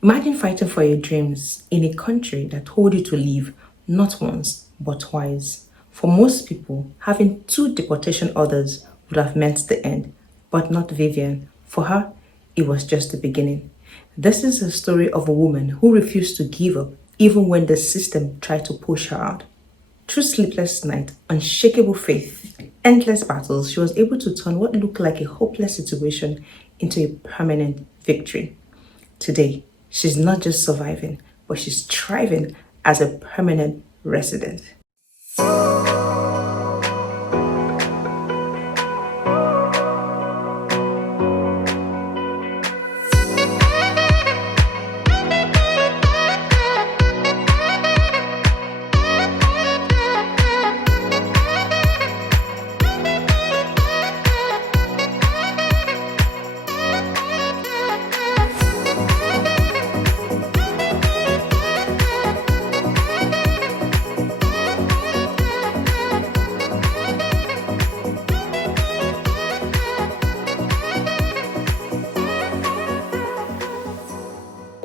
Imagine fighting for your dreams in a country that told you to leave not once, but twice. For most people, having two deportation orders would have meant the end, but not Vivian. For her, it was just the beginning. This is a story of a woman who refused to give up even when the system tried to push her out. Through sleepless nights, unshakable faith, endless battles, she was able to turn what looked like a hopeless situation into a permanent victory. Today, she's not just surviving, but she's thriving as a permanent resident.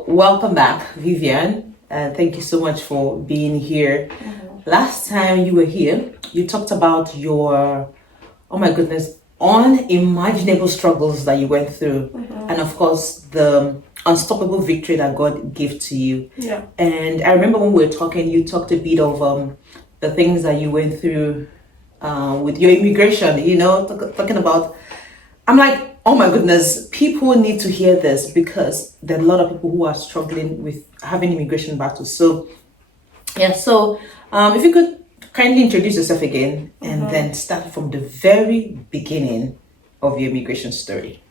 Welcome back, Vivian. Thank you so much for being here. Last time you were here, you talked about your, oh my goodness, unimaginable struggles that you went through. And of course, the unstoppable victory that God gave to you. Yeah. And I remember when we were talking, you talked a bit of the things that you went through with your immigration, talking about, I'm like, oh my goodness, people need to hear this because there are a lot of people who are struggling with having immigration battles. So, if you could kindly introduce yourself again and then start from the very beginning of your immigration story.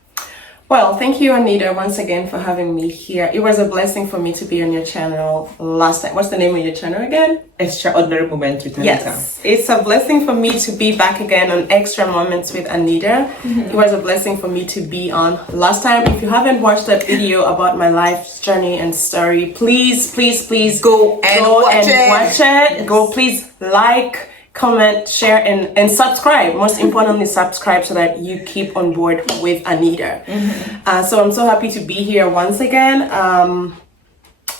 Well, thank you, Anita, once again for having me here. It was a blessing for me to be on your channel last time. What's the name of your channel again? Extraordinary Moments with Anita. Yes, it's a blessing for me to be back again on Extra Moments with Anita. It was a blessing for me to be on last time. If you haven't watched that video about my life journey and story, please go and watch it. Yes. Go, please like, comment, share, and subscribe. Most importantly, subscribe so that you keep on board with Anita. So I'm so happy to be here once again.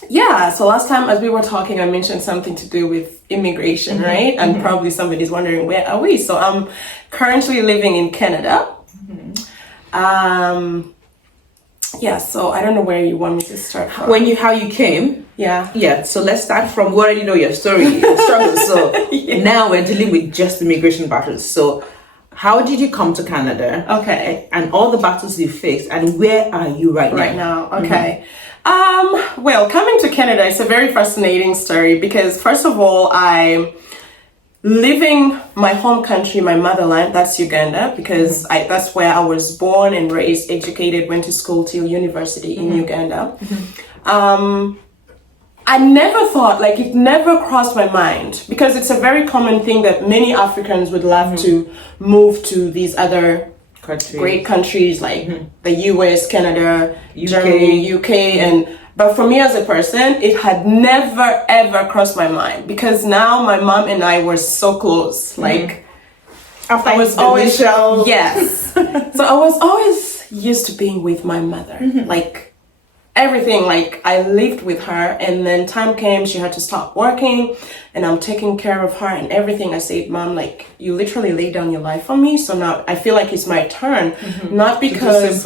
So last time as we were talking, I mentioned something to do with immigration, right? And probably somebody's wondering, where are we? So I'm currently living in Canada. So I don't know where you want me to start from. How you came. Yeah. So let's start from where you know your story, your struggles. So now we're dealing with just immigration battles. So how did you come to Canada? Okay. And all the battles you faced, and where are you right now? Okay. Well, coming to Canada is a very fascinating story because first of all, I'm leaving my home country, my motherland, that's Uganda, because that's where I was born and raised, educated, went to school till university in Uganda. I never thought, it never crossed my mind, because it's a very common thing that many Africans would love to move to these other great countries like the US, Canada, Germany, UK, but for me as a person, it had never ever crossed my mind, because now my mom and I were so close. After I was always yes. So I was always used to being with my mother. Everything, I lived with her, and then time came, she had to stop working, and I'm taking care of her and everything. I said, Mom, you literally laid down your life for me, so now I feel like it's my turn. Not because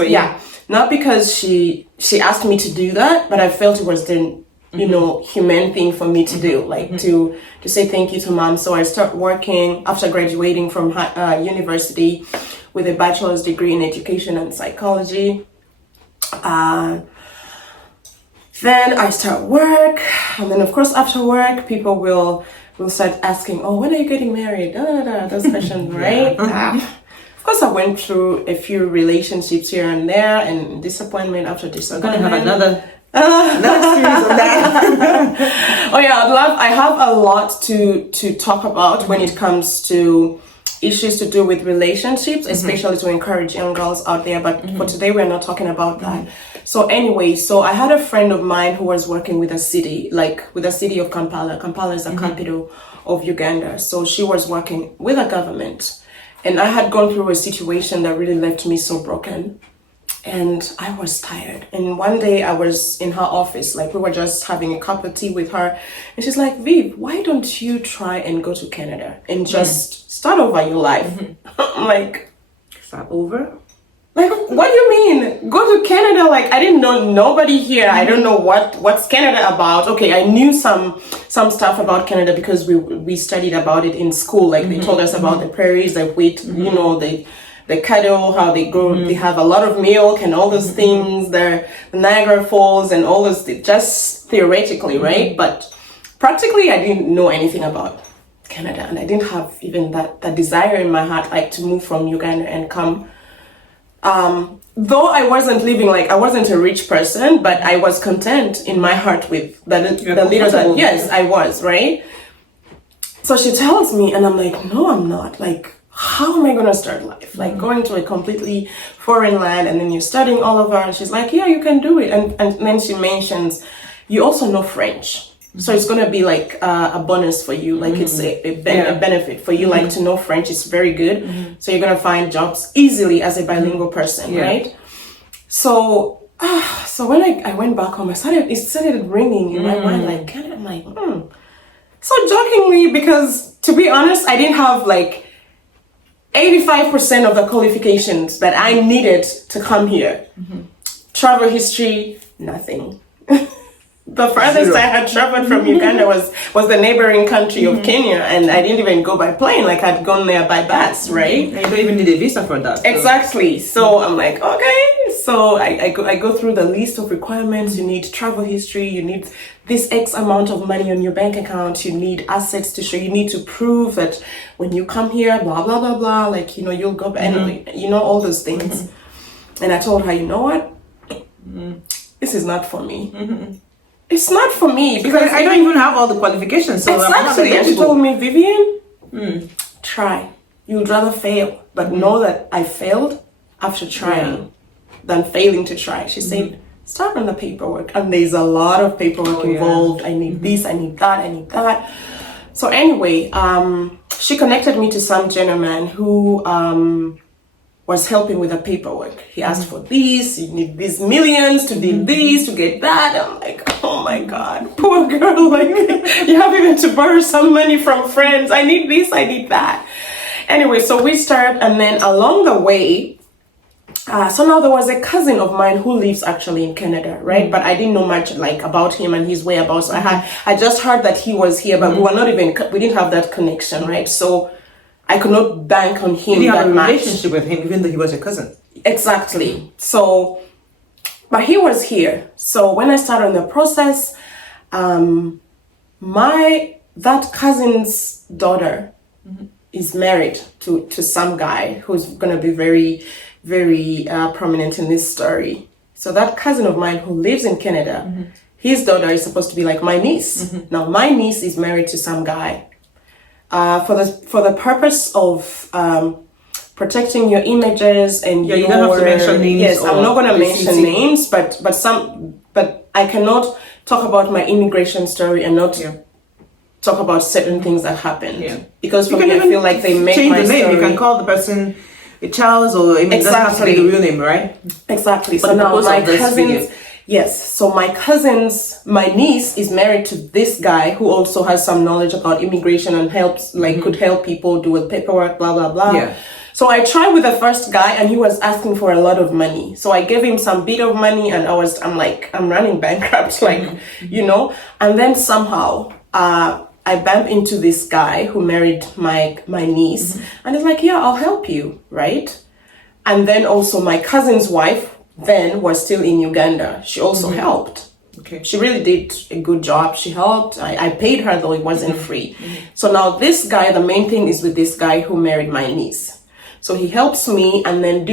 not because she asked me to do that, but I felt it was the humane thing for me to do, to say thank you to Mom. So I started working after graduating from university with a bachelor's degree in education and psychology. Then I start work, and then of course after work, people will start asking, oh, when are you getting married? Those questions, right? Of course, I went through a few relationships here and there, and disappointment after disappointment. I'm gonna have another series of that. I have a lot to talk about when it comes to issues to do with relationships, especially to encourage young girls out there. But for today, we're not talking about that. So anyway, I had a friend of mine who was working with a city, with the city of Kampala. Kampala is the capital of Uganda. So she was working with a government. And I had gone through a situation that really left me so broken. And I was tired. And one day I was in her office, like we were just having a cup of tea with her. And she's like, Viv, why don't you try and go to Canada and just start over your life? I'm like, Start over? like, what do you mean? Go to Canada? Like, I didn't know nobody here. I don't know what's Canada about. Okay, I knew some stuff about Canada because we studied about it in school. Like, they told us about the prairies, the wheat, you know, the cattle, how they grow, they have a lot of milk and all those things, the Niagara Falls and all those, just theoretically, right? But practically, I didn't know anything about Canada, and I didn't have even that desire in my heart, like to move from Uganda and come. Though I wasn't living, like I wasn't a rich person, but I was content in my heart with the little that, yes, I was, right? So she tells me, and I'm like, no, I'm not. Like, how am I going to start life? Like going to a completely foreign land and then you're studying all over. And she's like, yeah, you can do it. And then she mentions, you also know French. So it's going to be like a bonus for you. Like it's a benefit for you, like to know French is very good. So you're going to find jobs easily as a bilingual person, right? So when I went back home, it started ringing in my mind, like, Canada. I'm like, So jokingly, because to be honest, I didn't have like 85% of the qualifications that I needed to come here. Travel history, nothing. The farthest I had traveled from Uganda was the neighboring country of Kenya, and I didn't even go by plane. Like I'd gone there by bus, right? And you don't even need a visa for that. Exactly. So I'm like, okay. So I go through the list of requirements. You need travel history. You need this X amount of money on your bank account. You need assets to show. You need to prove that when you come here, blah blah blah blah. Like you'll go anyway. All those things. And I told her, you know what? This is not for me. It's not for me because I don't even have all the qualifications. So exactly. And she told me, Vivian, try. You'd rather fail, but know that I failed after trying than failing to try. She said, start on the paperwork. And there's a lot of paperwork involved. I need this, I need that, I need that. So anyway, she connected me to some gentleman who was helping with the paperwork. He asked for this, you need these millions to do this, to get that. I'm like, oh my God, poor girl. Like, you have even to borrow some money from friends. I need this, I need that. Anyway, so we start, and then along the way, so now there was a cousin of mine who lives actually in Canada, right? But I didn't know much like about him and his whereabouts. I just heard that he was here, but we didn't have that connection, right? So I could not bank on him. You didn't that have a much. relationship with him, even though he was a cousin. Exactly. So, but he was here. So when I started on the process, that cousin's daughter is married to some guy who's gonna be very, very prominent in this story. So that cousin of mine who lives in Canada, his daughter is supposed to be like my niece. Now my niece is married to some guy. For the purpose of protecting your images and you don't have to mention names. Yes, I'm not going to mention names, but I cannot talk about my immigration story and not talk about certain things that happened. Because for me, I feel like they make change my the name. story. You can call the person Charles, or it doesn't have to be the real name, right? Exactly. For So the now purpose my of this cousins. video. Yes, so my niece is married to this guy who also has some knowledge about immigration and could help people do with paperwork, blah, blah, blah. Yeah. So I tried with the first guy and he was asking for a lot of money. So I gave him some bit of money and I'm like, I'm running bankrupt, and then somehow, I bump into this guy who married my niece and he's like, yeah, I'll help you, right? And then also my cousin's wife then was still in Uganda. She also helped. Okay. She really did a good job. She helped. I paid her, though it wasn't free. So now this guy, the main thing is with this guy who married my niece. So he helps me. And then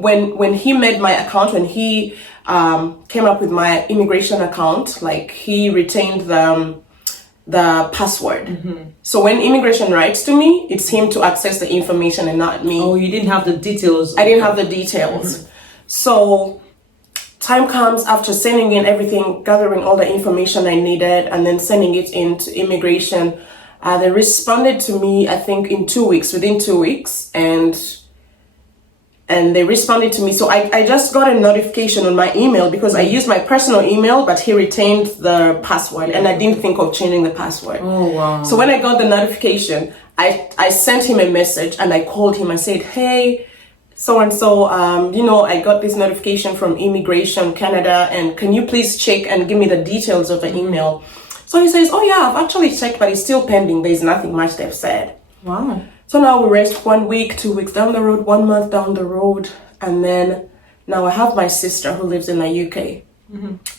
when he made my account, when he came up with my immigration account, like he retained the password. So when immigration writes to me, it's him to access the information and not me. Oh, you didn't have the details. I didn't have the details. So time comes after sending in everything, gathering all the information I needed, and then sending it into immigration. They responded to me, I think, within 2 weeks. And and they responded to me. So I just got a notification on my email because I used my personal email, but he retained the password, and I didn't think of changing the password. Oh, wow. So when I got the notification, I sent him a message and I called him. I said, hey, so and so, I got this notification from Immigration Canada, and can you please check and give me the details of the email? So he says, oh yeah, I've actually checked, but it's still pending. There's nothing much they've said. Wow. So now we rest 1 week, 2 weeks down the road, 1 month down the road. And then now I have my sister who lives in the UK.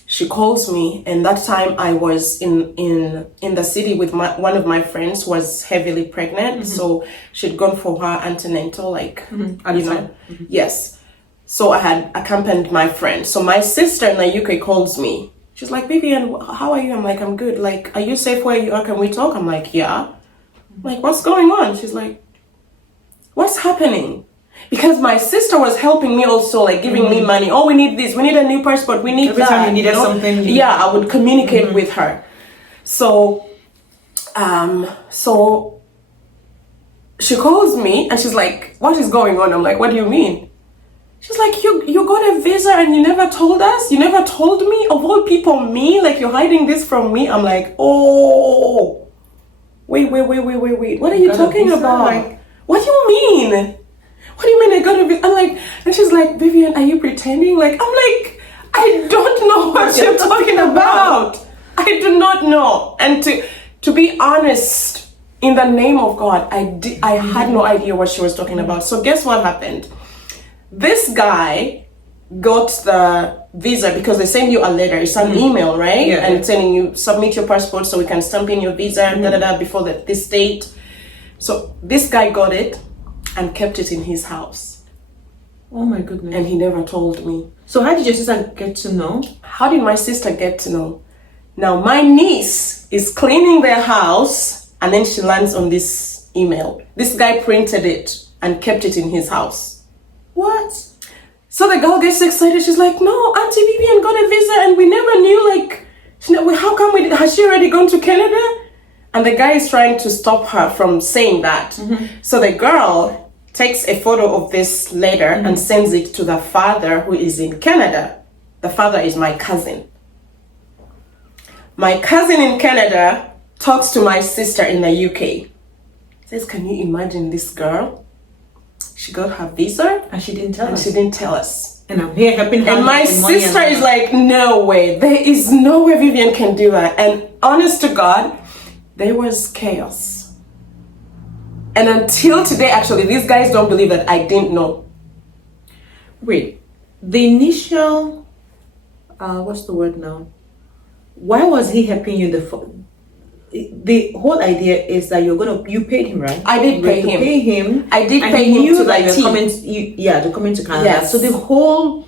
She calls me, and that time I was in the city with one of my friends who was heavily pregnant. So she'd gone for her antenatal, Yes. So I had accompanied my friend. So my sister in the UK calls me. She's like, Vivian, how are you? I'm like, I'm good. Like, are you safe where you are? Can we talk? I'm like, yeah. I'm like, what's going on? She's like, what's happening? Because my sister was helping me also, like giving me money. Oh, we need this. We need a new passport. We need Every that. time you needed something new. Yeah, I would communicate with her. So she calls me and she's like, what is going on? I'm like, what do you mean? She's like, you got a visa and you never told us? You never told me? Of all people, me? Like, you're hiding this from me? I'm like, oh, wait. What are you talking about? Like, what do you mean? What do you mean I got a visa? I'm like, and she's like, Vivian, are you pretending? Like, I'm like, I don't know what you're talking about. I do not know. And to be honest, in the name of God, I had no idea what she was talking about. So guess what happened? This guy got the visa because they send you a letter. It's an email, right? Yeah. And telling you, submit your passport so we can stamp in your visa, before this date. So this guy got it and kept it in his house. oh my goodness. And he never told me. So how did your sister get to know? How did my sister get to know? Now, my niece is cleaning their house and then she lands on this email. This guy printed it and kept it in his house. What? So the girl gets excited. She's like, no, Auntie Vivian got a visa and we never knew, how come has she already gone to Canada? And the guy is trying to stop her from saying that. So the girl takes a photo of this letter and sends it to the father who is in Canada. The father is my cousin. My cousin in Canada talks to my sister in the UK. Says, can you imagine this girl? She got her visa And she didn't tell and us. she didn't tell us. And I'm here helping her. And my sister is like, no way. There is no way Vivian can do that. And honest to God, there was chaos. And until today, actually, these guys don't believe that I didn't know. Wait, the initial, what's the word now? Why was he helping you? The whole idea is that you paid him, right? I did You pay had to him. pay him. I did and pay he him knew to that the you're T. coming to Canada. Yes. So the whole,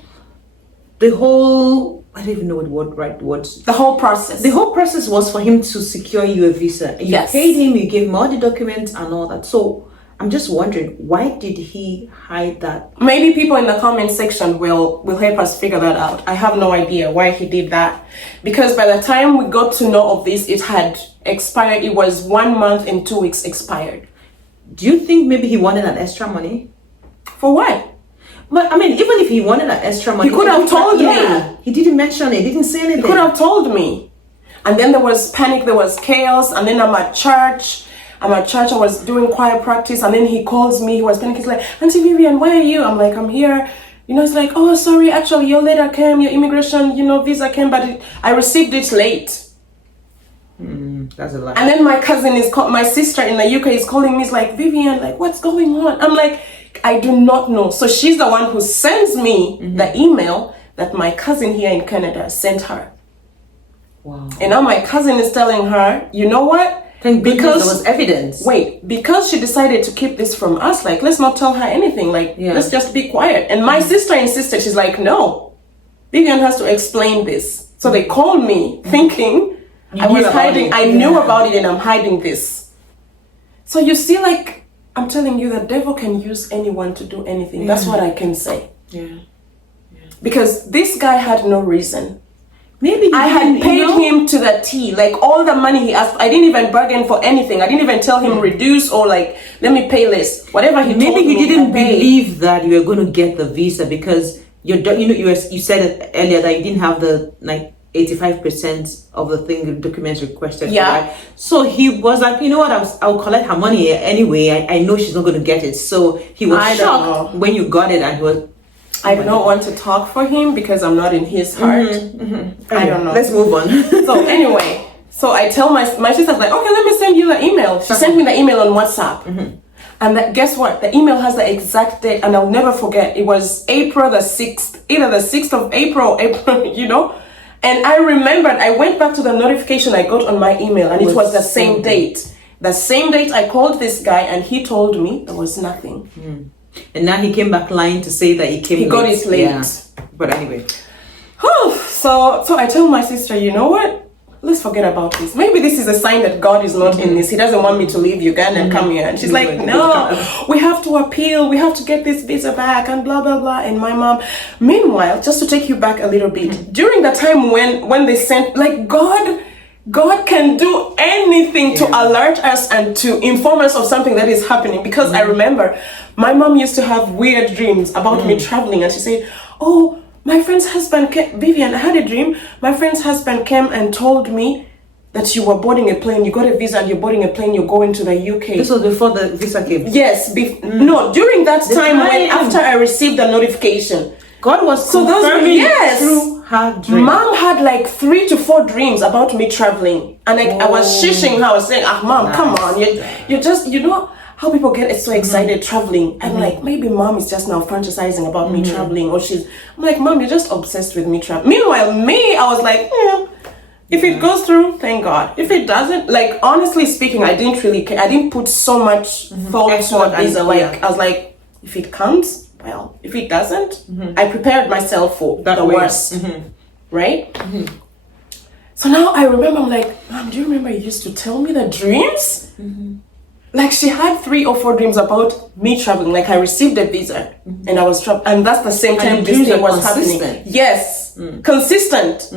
I don't even know what right words. The whole process. The whole process was for him to secure you a visa. You Yes. paid him, you gave him all the documents and all that. So I'm just wondering, why did he hide that? Maybe people in the comment section will help us figure that out. I have no idea why he did that. Because by the time we got to know of this, it had expired. It was 1 month and 2 weeks expired. Do you think maybe he wanted an extra money? For what? But I mean, even if he wanted an extra money, He could have told me. He didn't mention it. He didn't say anything. He could have told me. And then there was panic, there was chaos, and then I'm at church, I was doing choir practice, and then he calls me, he was panicking, he's like, Auntie Vivian, where are you? I'm like, I'm here. It's like, oh, sorry, actually, your letter came, your immigration, visa came, but I received it late. That's a lie. And then my sister in the UK is calling me, is like, Vivian, like, what's going on? I'm like, I do not know. So she's the one who sends me the email that my cousin here in Canada sent her. Wow. And now my cousin is telling her, you know what? Thank goodness there was evidence. Wait, because she decided to keep this from us, like, let's not tell her anything. Like, let's just be quiet. And my sister insisted, she's like, no, Vivian has to explain this. So they called me thinking I was hiding. I knew about it and I'm hiding this. So you see, like, I'm telling you, the devil can use anyone to do anything. That's what I can say. Yeah. Because this guy had no reason. Maybe I had paid him to the the T. Like all the money he asked, I didn't even bargain for anything. I didn't even tell him reduce or like let me pay less. Whatever he Maybe told he me, didn't I paid. believe that you were going to get the visa because you said it earlier that you didn't have the like 85% of the documents requested. Yeah. For that. So he was like, you know what? I'll collect her money anyway. I know she's not going to get it. So he was I don't shocked know. when you got it, and he was. I don't want to talk for him because I'm not in his heart. I don't know. Let's move on. So anyway, so I tell my sister's like, okay, let me send you the email. She sent me the email on WhatsApp. And guess what? The email has the exact date, and I'll never forget. It was April the 6th, either the 6th of April, you know? And I remembered, I went back to the notification I got on my email, and it was the same date. The same date I called this guy, and he told me there was nothing. And now he came back lying to say that he came He got it late. Yeah. But anyway. So I told my sister, you know what? Let's forget about this. Maybe this is a sign that God is not in this. He doesn't want me to leave Uganda and come here. And she's like, no, we have to appeal. We have to get this visa back and blah, blah, blah. And my mom, meanwhile, just to take you back a little bit, during the time when they sent, like God can do anything to alert us and to inform us of something that is happening. Because I remember my mom used to have weird dreams about me traveling. And she said, oh, my friend's husband came, Vivian, I had a dream. My friend's husband came and told me that you were boarding a plane. You got a visa and you're boarding a plane. You're going to the UK. This was before the visa came? Yes. No, during that time when after I received the notification. God was so confirming yes. through her dream. Mom had like 3 to 4 dreams about me traveling. And I was shushing her. I was saying, mom, come on. You just, you know how people get so excited traveling. And like, maybe mom is just now fantasizing about me traveling. Or I'm like, mom, you're just obsessed with me traveling. Meanwhile, me, I was like, if it goes through, thank God. If it doesn't, like, honestly speaking, I didn't really care. I didn't put so much thought to a visa. Like, I was like, if it comes, well, if it doesn't, I prepared myself for the worst. Right? So now I remember, I'm like, mom, do you remember you used to tell me the dreams? Like she had 3 or 4 dreams about me traveling. Like I received a visa and I was traveling, and that's the same time this thing was happening. Yes, consistent.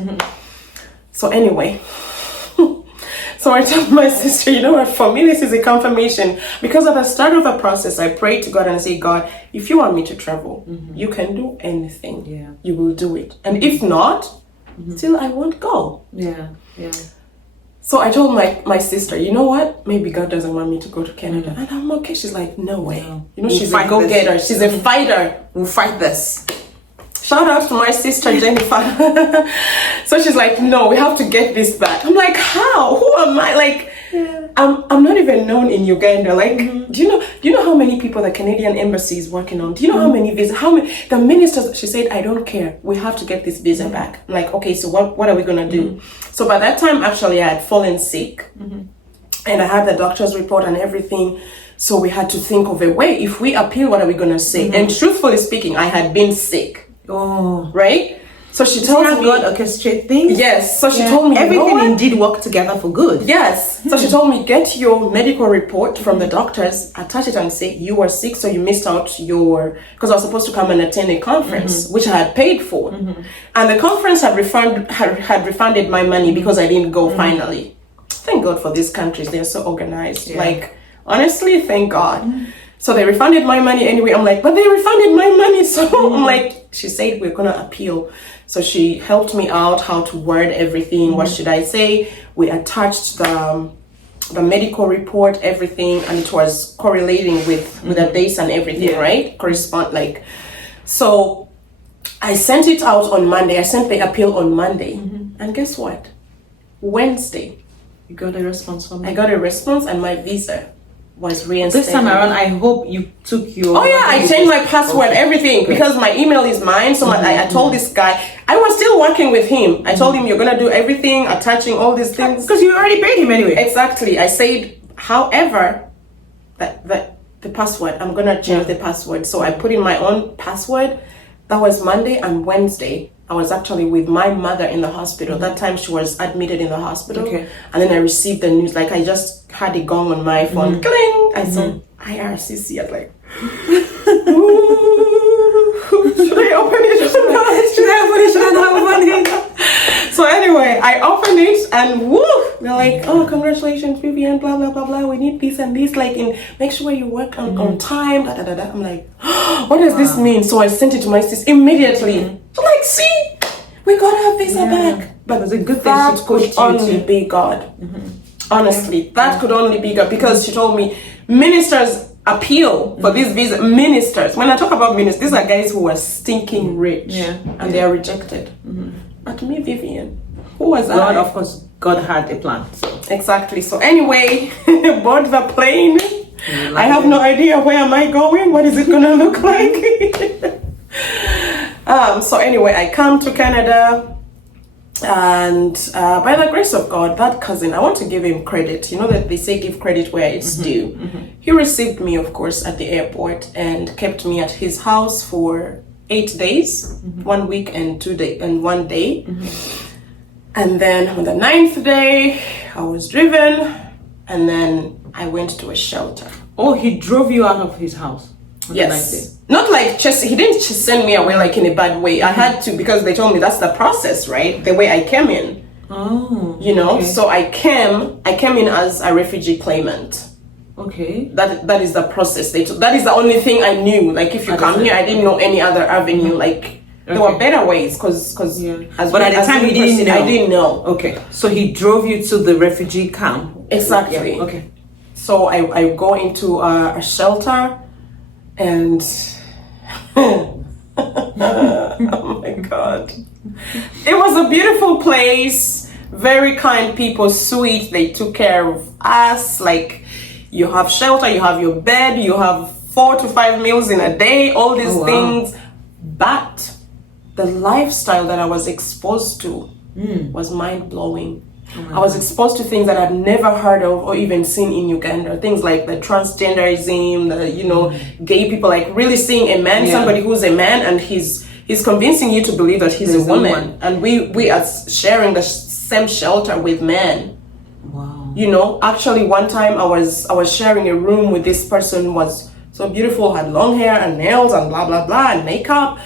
So anyway, so I told my sister, you know what? For me, this is a confirmation because at the start of the process, I prayed to God and I say, God, if you want me to travel, you can do anything. Yeah, you will do it, and if not, still I won't go. Yeah. So I told my sister, you know what? Maybe God doesn't want me to go to Canada. And I'm okay. She's like, no way. You know, she's a go-getter. She's a fighter. We'll fight this. Shout out to my sister, Jennifer. So she's like, no, we have to get this back. I'm like, how? Who am I? Like, I'm not even known in Uganda. Like, do you know how many people the Canadian embassy is working on? Do you know how many visas? The ministers? She said, I don't care. We have to get this visa back. I'm like, okay, so what are we gonna do? So by that time, actually, I had fallen sick, and I had the doctor's report and everything. So we had to think of a way. If we appeal, what are we gonna say? And truthfully speaking, I had been sick. Oh, right. So she told me God orchestrate things. Yes. So she told me everything indeed worked together for good. Yes. So she told me get your medical report from the doctors, attach it and say you were sick, so you missed out because I was supposed to come and attend a conference which I had paid for, and the conference had refunded my money because I didn't go. Finally, thank God for these countries. They're so organized. Like honestly, thank God. So they refunded my money anyway. I'm like, but they refunded my money. So I'm like, she said, we're going to appeal. So she helped me out how to word everything. What should I say? We attached the medical report, everything, and it was correlating with the dates and everything, right? So I sent it out on Monday. I sent the appeal on Monday. And guess what? Wednesday. You got a response from me? I got a response and my visa was reinstated. This time around, I hope you took your... Oh yeah, I changed my password, everything, because my email is mine. So I told this guy, I was still working with him. I told him, you're going to do everything, attaching all these things. Because you already paid him anyway. Exactly. I said, however, the password, I'm going to change the password. So I put in my own password. That was Monday, and Wednesday, I was actually with my mother in the hospital. That time she was admitted in the hospital. Okay. And then I received the news. Like I just had it gong on my phone. Cling! I said, IRCC. I was like, should I open it or not? Should I open it? Should I not open it? So anyway, I opened it and woo, they're like, oh, congratulations, Vivian, blah, blah, blah, blah. We need this and this, like, make sure you work on time, da, da, da, da. I'm like, what does this mean? So I sent it to my sis immediately. So like, see, we got our visa back. But it was a good thing that she could pushed you only to. be God. Honestly, that could only be God, because she told me ministers appeal for these visa. Ministers, when I talk about ministers, these are guys who are stinking rich, and they are rejected. But me, Vivian, who was God, I? of course, God had a plan. So. Exactly. So anyway, board the plane. I have no idea where am I going. What is it gonna look like? So anyway, I come to Canada. And by the grace of God, that cousin, I want to give him credit. You know that they say give credit where it's due. He received me, of course, at the airport and kept me at his house for 8 days, 1 week and 2 days and 1 day. And then on the 9th day, I was driven, and then I went to a shelter. Oh, he drove you out of his house? on the Yes. 9th day? Not like just, he didn't just send me away like in a bad way. I had to, because they told me that's the process, right? The way I came in. Oh. You know, okay. so I came in as a refugee claimant. Okay. That is the process. That is the only thing I knew. Like if you come here, I didn't know any other avenue. Like there were better ways, because but at the time you didn't know. I didn't know. Okay, so he drove you to the refugee camp. Exactly. Yeah. Okay. So I go into a shelter, and oh my God, it was a beautiful place. Very kind people, sweet. They took care of us. Like, you have shelter, you have your bed, you have 4 to 5 meals in a day, all these things. But the lifestyle that I was exposed to was mind-blowing. I was exposed to things that I'd never heard of or even seen in Uganda. Things like the transgenderism, the gay people, like really seeing a man, somebody who's a man, and he's convincing you to believe that he's a woman. And we are sharing the same shelter with men. Wow. You know, actually one time I was sharing a room with this person, was so beautiful, had long hair and nails and blah blah blah and makeup.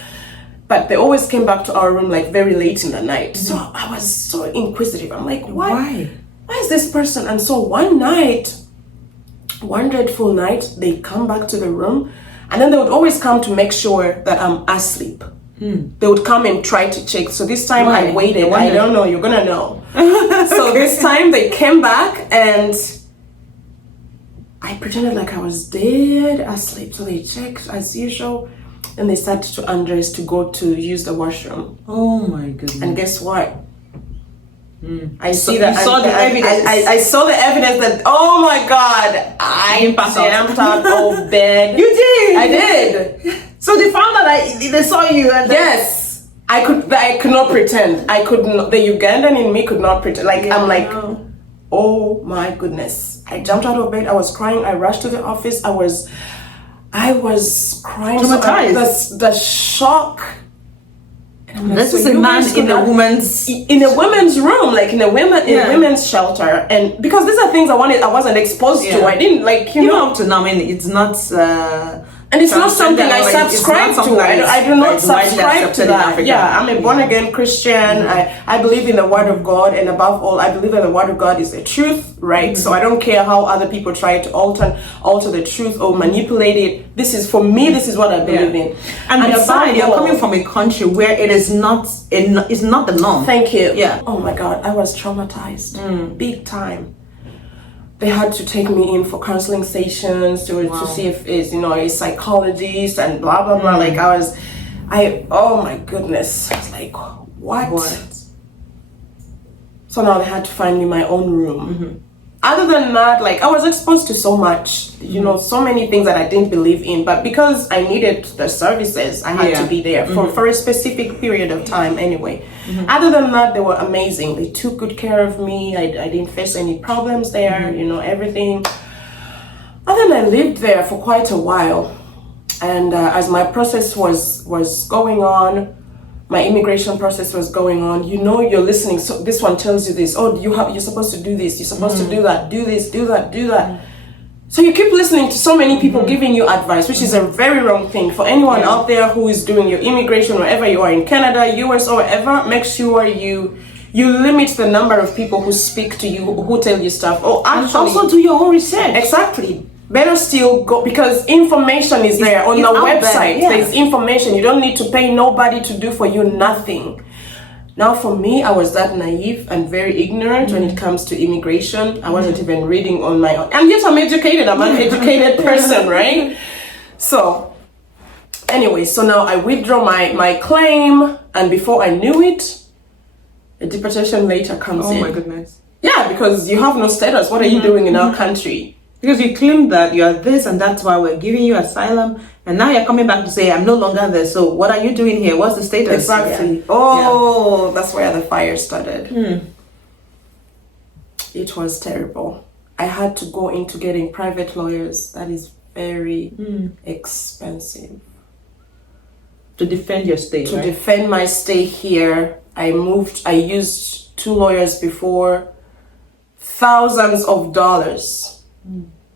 But they always came back to our room like very late in the night. So I was so inquisitive. I'm like, why is this person? And so one dreadful night, they come back to the room, and then they would always come to make sure that I'm asleep. They would come and try to check. So this time I waited. I don't know. You're gonna know. So this time they came back, and I pretended like I was dead asleep. So they checked as usual, and they started to undress to go to use the washroom. Oh my goodness. And guess what? I saw the evidence. I saw the evidence that, oh my God, I jumped out of bed. You did? I did. So they found out they saw you and Yes. I could not pretend. I could not, the Ugandan in me could not pretend. Like, I'm like, oh my goodness. I jumped out of bed. I was crying. I rushed to the office. I was crying. Traumatized. The shock. Like, this is a man in a woman's room, like in a women's shelter, and because these are things I wasn't exposed to. I didn't even up to now. I mean, it's not. And it's not something I subscribe to. I do not subscribe to that. Yeah, I'm a born-again Christian. I believe in the Word of God, and above all, I believe that the Word of God is the truth, right? So I don't care how other people try to alter the truth or manipulate it. This is, for me, this is what I believe in. And besides, you're coming from a country where it is not the norm. Thank you. Yeah. Oh my God, I was traumatized, big time. They had to take me in for counseling sessions to see if it's, a psychologist and blah, blah, blah. Like oh my goodness. I was like, what? So now they had to find me my own room. Other than that, like, I was exposed to so much, so many things that I didn't believe in. But because I needed the services, I had to be there for a specific period of time anyway. Other than that, they were amazing. They took good care of me. I didn't face any problems there, everything. And then I lived there for quite a while. And as my process was going on, my immigration process was going on, you're listening. So this one tells you this. Oh, you're supposed to do this. You're supposed to do that. Do this, do that, do that. So you keep listening to so many people giving you advice, which is a very wrong thing. For anyone out there who is doing your immigration, wherever you are in Canada, US, or wherever, make sure you You limit the number of people who speak to you, who tell you stuff. Oh, And actually, also do your own research. exactly. Better still go, because information is there on the out there, website. yeah. There's information. You don't need to pay nobody to do for you nothing. Now, for me, I was that naive and very ignorant when it comes to immigration. I wasn't even reading on my own. And yet I'm educated. I'm an educated person, right? So, anyway, so now I withdraw my claim. And before I knew it, a deportation letter comes in. Oh my goodness. Yeah, because you have no status. What are you doing in our country? Because you claim that you are this and that's why we're giving you asylum, and now you're coming back to say I'm no longer there. So what are you doing here? What's the status? Exactly. Yeah. Oh, that's where the fire started. It was terrible. I had to go into getting private lawyers. That is very expensive. To defend your stay, To right? defend my stay here, I used 2 lawyers before, thousands of dollars.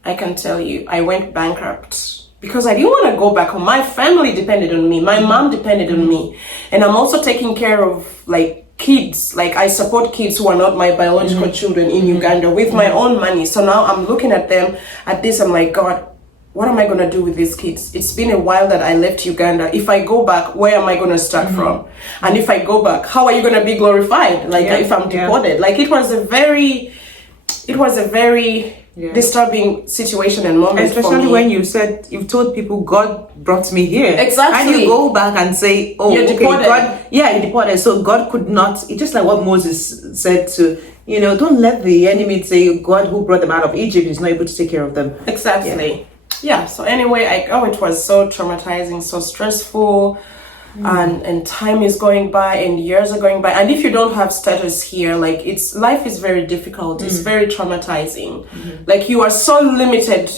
I can tell you, I went bankrupt because I didn't want to go back home. My family depended on me. My mom depended on me. And I'm also taking care of like kids. Like I support kids who are not my biological children in Uganda with my own money. So now I'm looking at them at this. I'm like, God, what am I going to do with these kids? It's been a while that I left Uganda. If I go back, where am I going to start from? And if I go back, how are you going to be glorified? Like if I'm deported? Like it was a very disturbing situation and moment. Especially for me. when you said, you've told people God brought me here. Exactly. And you go back and say, oh, You're okay, deported. God, yeah, you're deported. So God could not, it's just like what Moses said to, don't let the enemy say God who brought them out of Egypt is not able to take care of them. Exactly. Yeah. So anyway, it was so traumatizing, so stressful. And time is going by and years are going by, and if you don't have status here, like life is very difficult. It's very traumatizing. Like you are so limited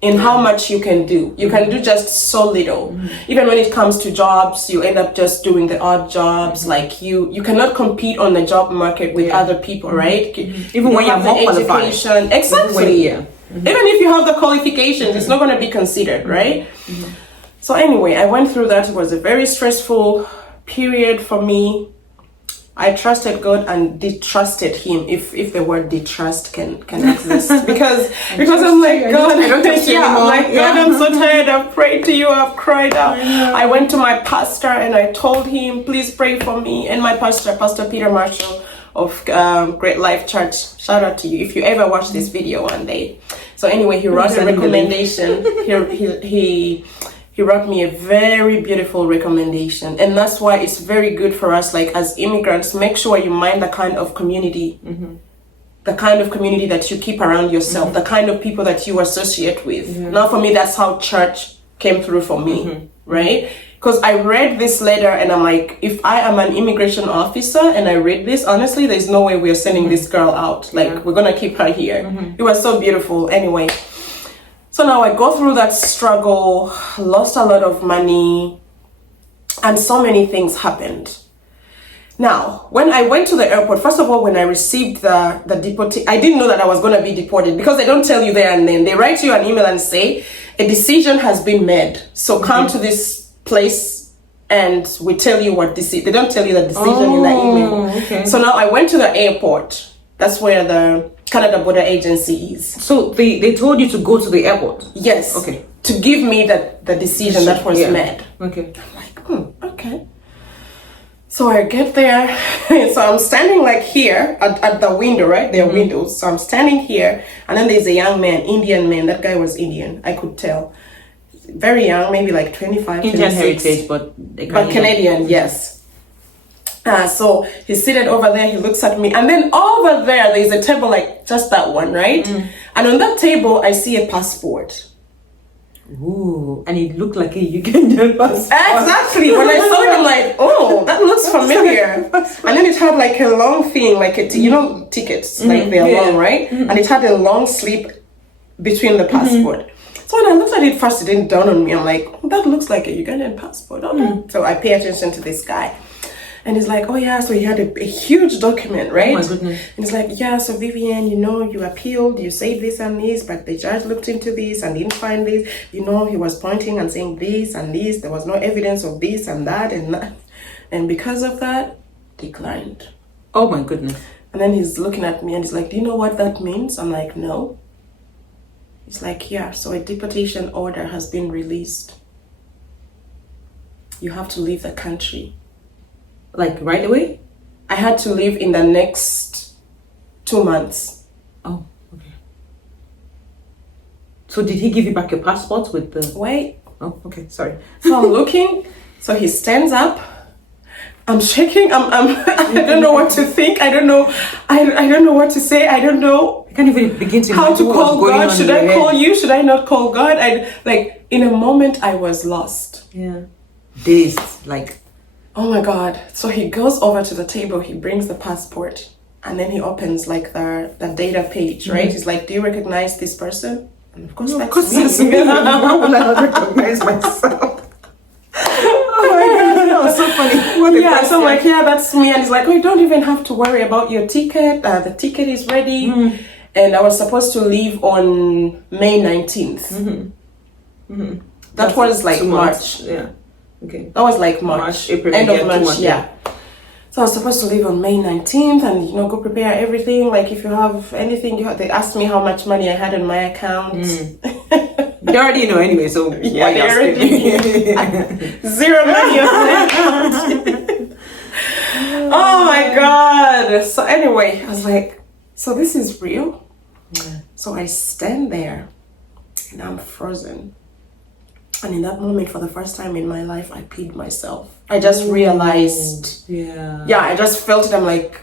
in how much you can do. You can do just so little. Even when it comes to jobs, you end up just doing the odd jobs. Like you cannot compete on the job market with other people, right? Even when you're have more the qualified. education. Exactly. Even if you have the qualifications, it's not going to be considered, right? So anyway, I went through that. It was a very stressful period for me. I trusted God and distrusted Him, if the word distrust can exist, because I'm like, God, I don't trust you anymore. God, I'm so tired. I've prayed to you. I've cried out. I went to my pastor and I told him, please pray for me. And my pastor, Pastor Peter Marshall of Great Life Church, shout out to you if you ever watch this video one day. So anyway, he wrote a recommendation. He wrote me a very beautiful recommendation, and that's why it's very good for us, like as immigrants, make sure you mind the kind of community, the kind of community that you keep around yourself, the kind of people that you associate with. Now, for me, that's how church came through for me, right? Because I read this letter and I'm like, if I am an immigration officer and I read this, honestly, there's no way we are sending this girl out. Like, we're gonna keep her here. It was so beautiful. Anyway. So now I go through that struggle, lost a lot of money, and so many things happened. Now, when I went to the airport, first of all, when I received the deportation, I didn't know that I was going to be deported because they don't tell you there and then. They write you an email and say, a decision has been made. So come to this place and we tell you what decision. They don't tell you the decision in the email. Okay. So now I went to the airport. That's where the Canada Border Agency is. So they told you to go to the airport? Yes. Okay. To give me the decision that was made. Okay. I'm like, okay. So I get there. So I'm standing like here at the window, right? There are windows. So I'm standing here. And then there's a young man, Indian man. That guy was Indian. I could tell. Very young, maybe like 25, Indian 26. heritage, but Canadian, yes. So he's seated over there, he looks at me, and then over there's a table like just that one, right? And on that table, I see a passport. Ooh, and it looked like a Ugandan passport. Exactly. When I saw it, I'm like, oh, that looks familiar. And then it had like a long thing, like tickets, like they're long, right? And it had a long slip between the passport. So when I looked at it first, it didn't dawn on me. I'm like, oh, that looks like a Ugandan passport. Okay. So I pay attention to this guy. And he's like, oh yeah, so he had a huge document, right? Oh my goodness. And he's like, yeah, so Vivian, you appealed, you said this and this, but the judge looked into this and didn't find this. He was pointing and saying this and this. There was no evidence of this and that and that. And because of that, declined. Oh my goodness. And then he's looking at me and he's like, do you know what that means? I'm like, no. He's like, yeah, so a deportation order has been released. You have to leave the country. Like right away? I had to leave in the next 2 months. Oh, okay. So did he give you back your passport with the... Wait. Oh, okay, sorry. So I'm looking. So he stands up. I'm shaking. I don't know what to think. I don't know. I don't know what to say. I don't know. I can't even begin to How to imagine what's call going God? on Should in I your call head. you? Should I not call God? In a moment I was lost. Yeah. Dazed, like... Oh my God. So he goes over to the table, he brings the passport, and then he opens like the data page, right? He's like, do you recognize this person? And of course, Of that's course, me. that's me. How will I not recognize myself? Oh my god, that was so funny. What a Yeah, so I'm question. like, yeah, that's me. And he's like, oh, you don't even have to worry about your ticket. The ticket is ready. And I was supposed to leave on May 19th. That was like 2 March. months. Yeah. Okay. That was like March. March, April, End yeah, of 2 March, months, yeah. So I was supposed to leave on May 19th and, go prepare everything. Like, if you have anything, they asked me how much money I had in my account. They already know anyway, so Yeah, why they you already asking? Zero money on my account. Oh my God. So anyway, I was like, so this is real? Yeah. So I stand there and I'm frozen. And in that moment, for the first time in my life, I peed myself. I just realized, Yeah. I just felt it. I'm like,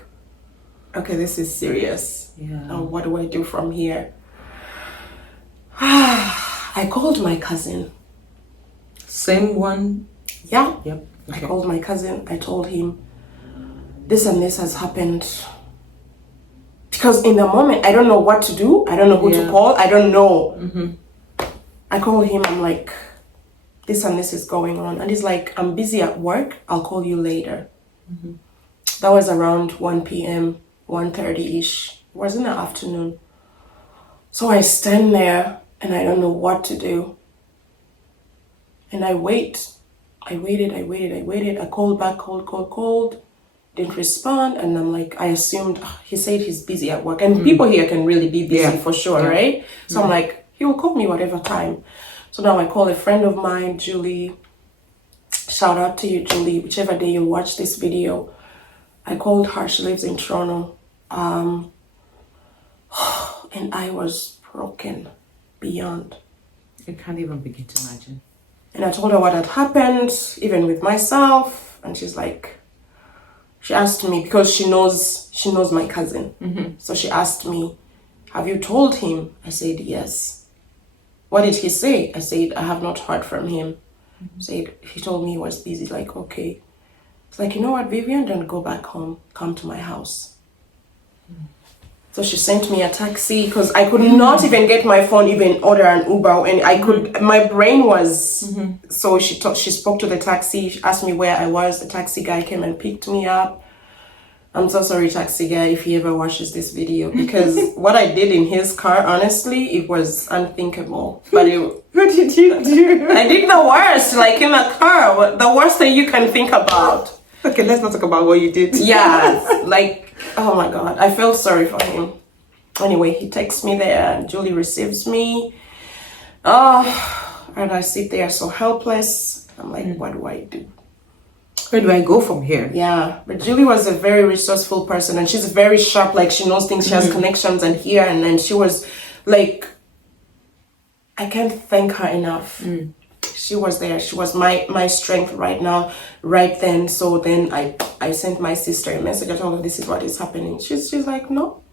okay, this is serious. Yeah. Now, what do I do from here? I called my cousin. Same one. Yeah. Yep. I called my cousin. I told him, this and this has happened. Because in the moment, I don't know what to do. I don't know who to call. I don't know. I called him. I'm like, this and this is going on. And he's like, I'm busy at work. I'll call you later. That was around 1 p.m., 1:30-ish. It was in the afternoon. So I stand there and I don't know what to do. And I wait. I waited. I called back, called. Didn't respond. And I'm like, I assumed, he said he's busy at work. And people here can really be busy for sure, right? So I'm like, he will call me whatever time. So now I call a friend of mine, Julie. Shout out to you, Julie, whichever day you watch this video. I called her. She lives in Toronto. And I was broken beyond. I can't even begin to imagine. And I told her what had happened, even with myself. And she's like, she asked me, because she knows my cousin. So she asked me, have you told him? I said, yes. What did he say? I said, I have not heard from him. Said, he told me he was busy. Like, okay. It's like, you know what, Vivian, don't go back home. Come to my house. So she sent me a taxi because I could not even get my phone, even order an Uber. And I could, my brain was, so she spoke to the taxi. She asked me where I was. The taxi guy came and picked me up. I'm so sorry, taxi guy, if he ever watches this video, because what I did in his car, honestly, it was unthinkable. But What did you do? I did the worst, like in a car, the worst that you can think about. Okay, let's not talk about what you did. Yeah, like, oh my God, I felt sorry for him. Anyway, he takes me there and Julie receives me. And I sit there so helpless. I'm like, what do I do? Where do I go from here? Yeah, but Julie was a very resourceful person and she's very sharp, like she knows things, she has connections and here, and then she was like, I can't thank her enough. She was there, she was my strength right now, right then. So then I sent my sister a message. I told her this is what is happening. She's like, no,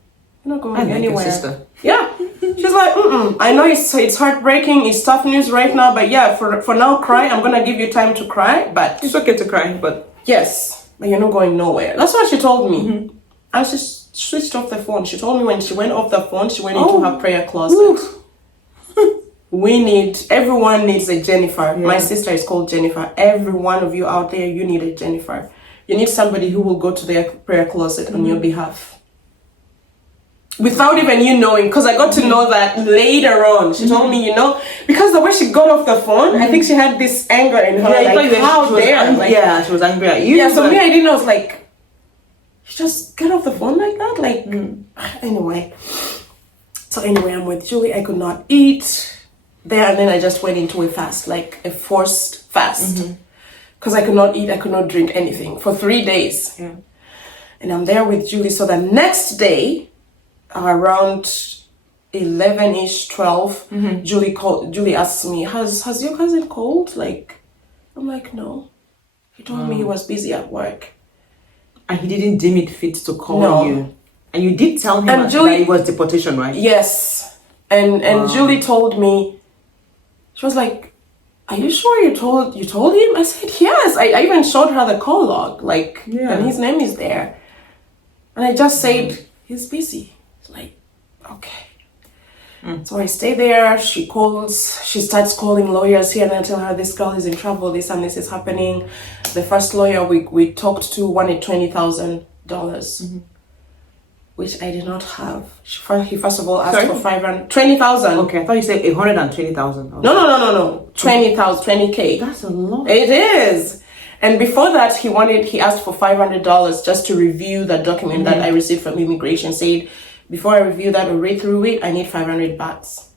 you're not going anywhere. Sister. Yeah, she's like, I know it's heartbreaking, it's tough news right now, but yeah, for now, cry. I'm gonna give you time to cry, but It's okay to cry, but yes, but you're not going nowhere. That's what she told me. I just switched off the phone. She told me when she went off the phone, she went into her prayer closet. Everyone needs a Jennifer. My sister is called Jennifer. Every one of you out there, you need a Jennifer. You need somebody who will go to their prayer closet on your behalf. Without even you knowing, because I got to know that later on. She told me, because the way she got off the phone, I think she had this anger in her. yeah, like, how dare? she was angry at you. Yeah, so me, I didn't know. I was like, you just just get off the phone like that? Like, anyway. So anyway, I'm with Julie. I could not eat there, and then I just went into a fast, like a forced fast. Because I could not eat, I could not drink anything for 3 days. Yeah. And I'm there with Julie. So the next day, around 11-ish, 12, Julie asks me, has your cousin called? Like, I'm like, no. He told me he was busy at work. And he didn't deem it fit to call No. you. And you did tell him And that Julie- it was deportation, right? Yes. And Julie told me, she was like, are you sure you told him? I said, yes. I even showed her the call log, like, Yeah. and his name is there. And I just said, he's busy. It's like, okay. So I stay there. She starts calling lawyers here, and I tell her this girl is in trouble, this and this is happening. The first lawyer we talked to wanted $20,000, which I did not have. He first of all asked Sorry? for 500, 20,000. Okay, I thought you said 120,000. No. 20,000, 20K. That's a lot. It is. And before that, he asked for $500 just to review the document that I received from immigration. Said, before I review that or read through it, I need 500 bahts.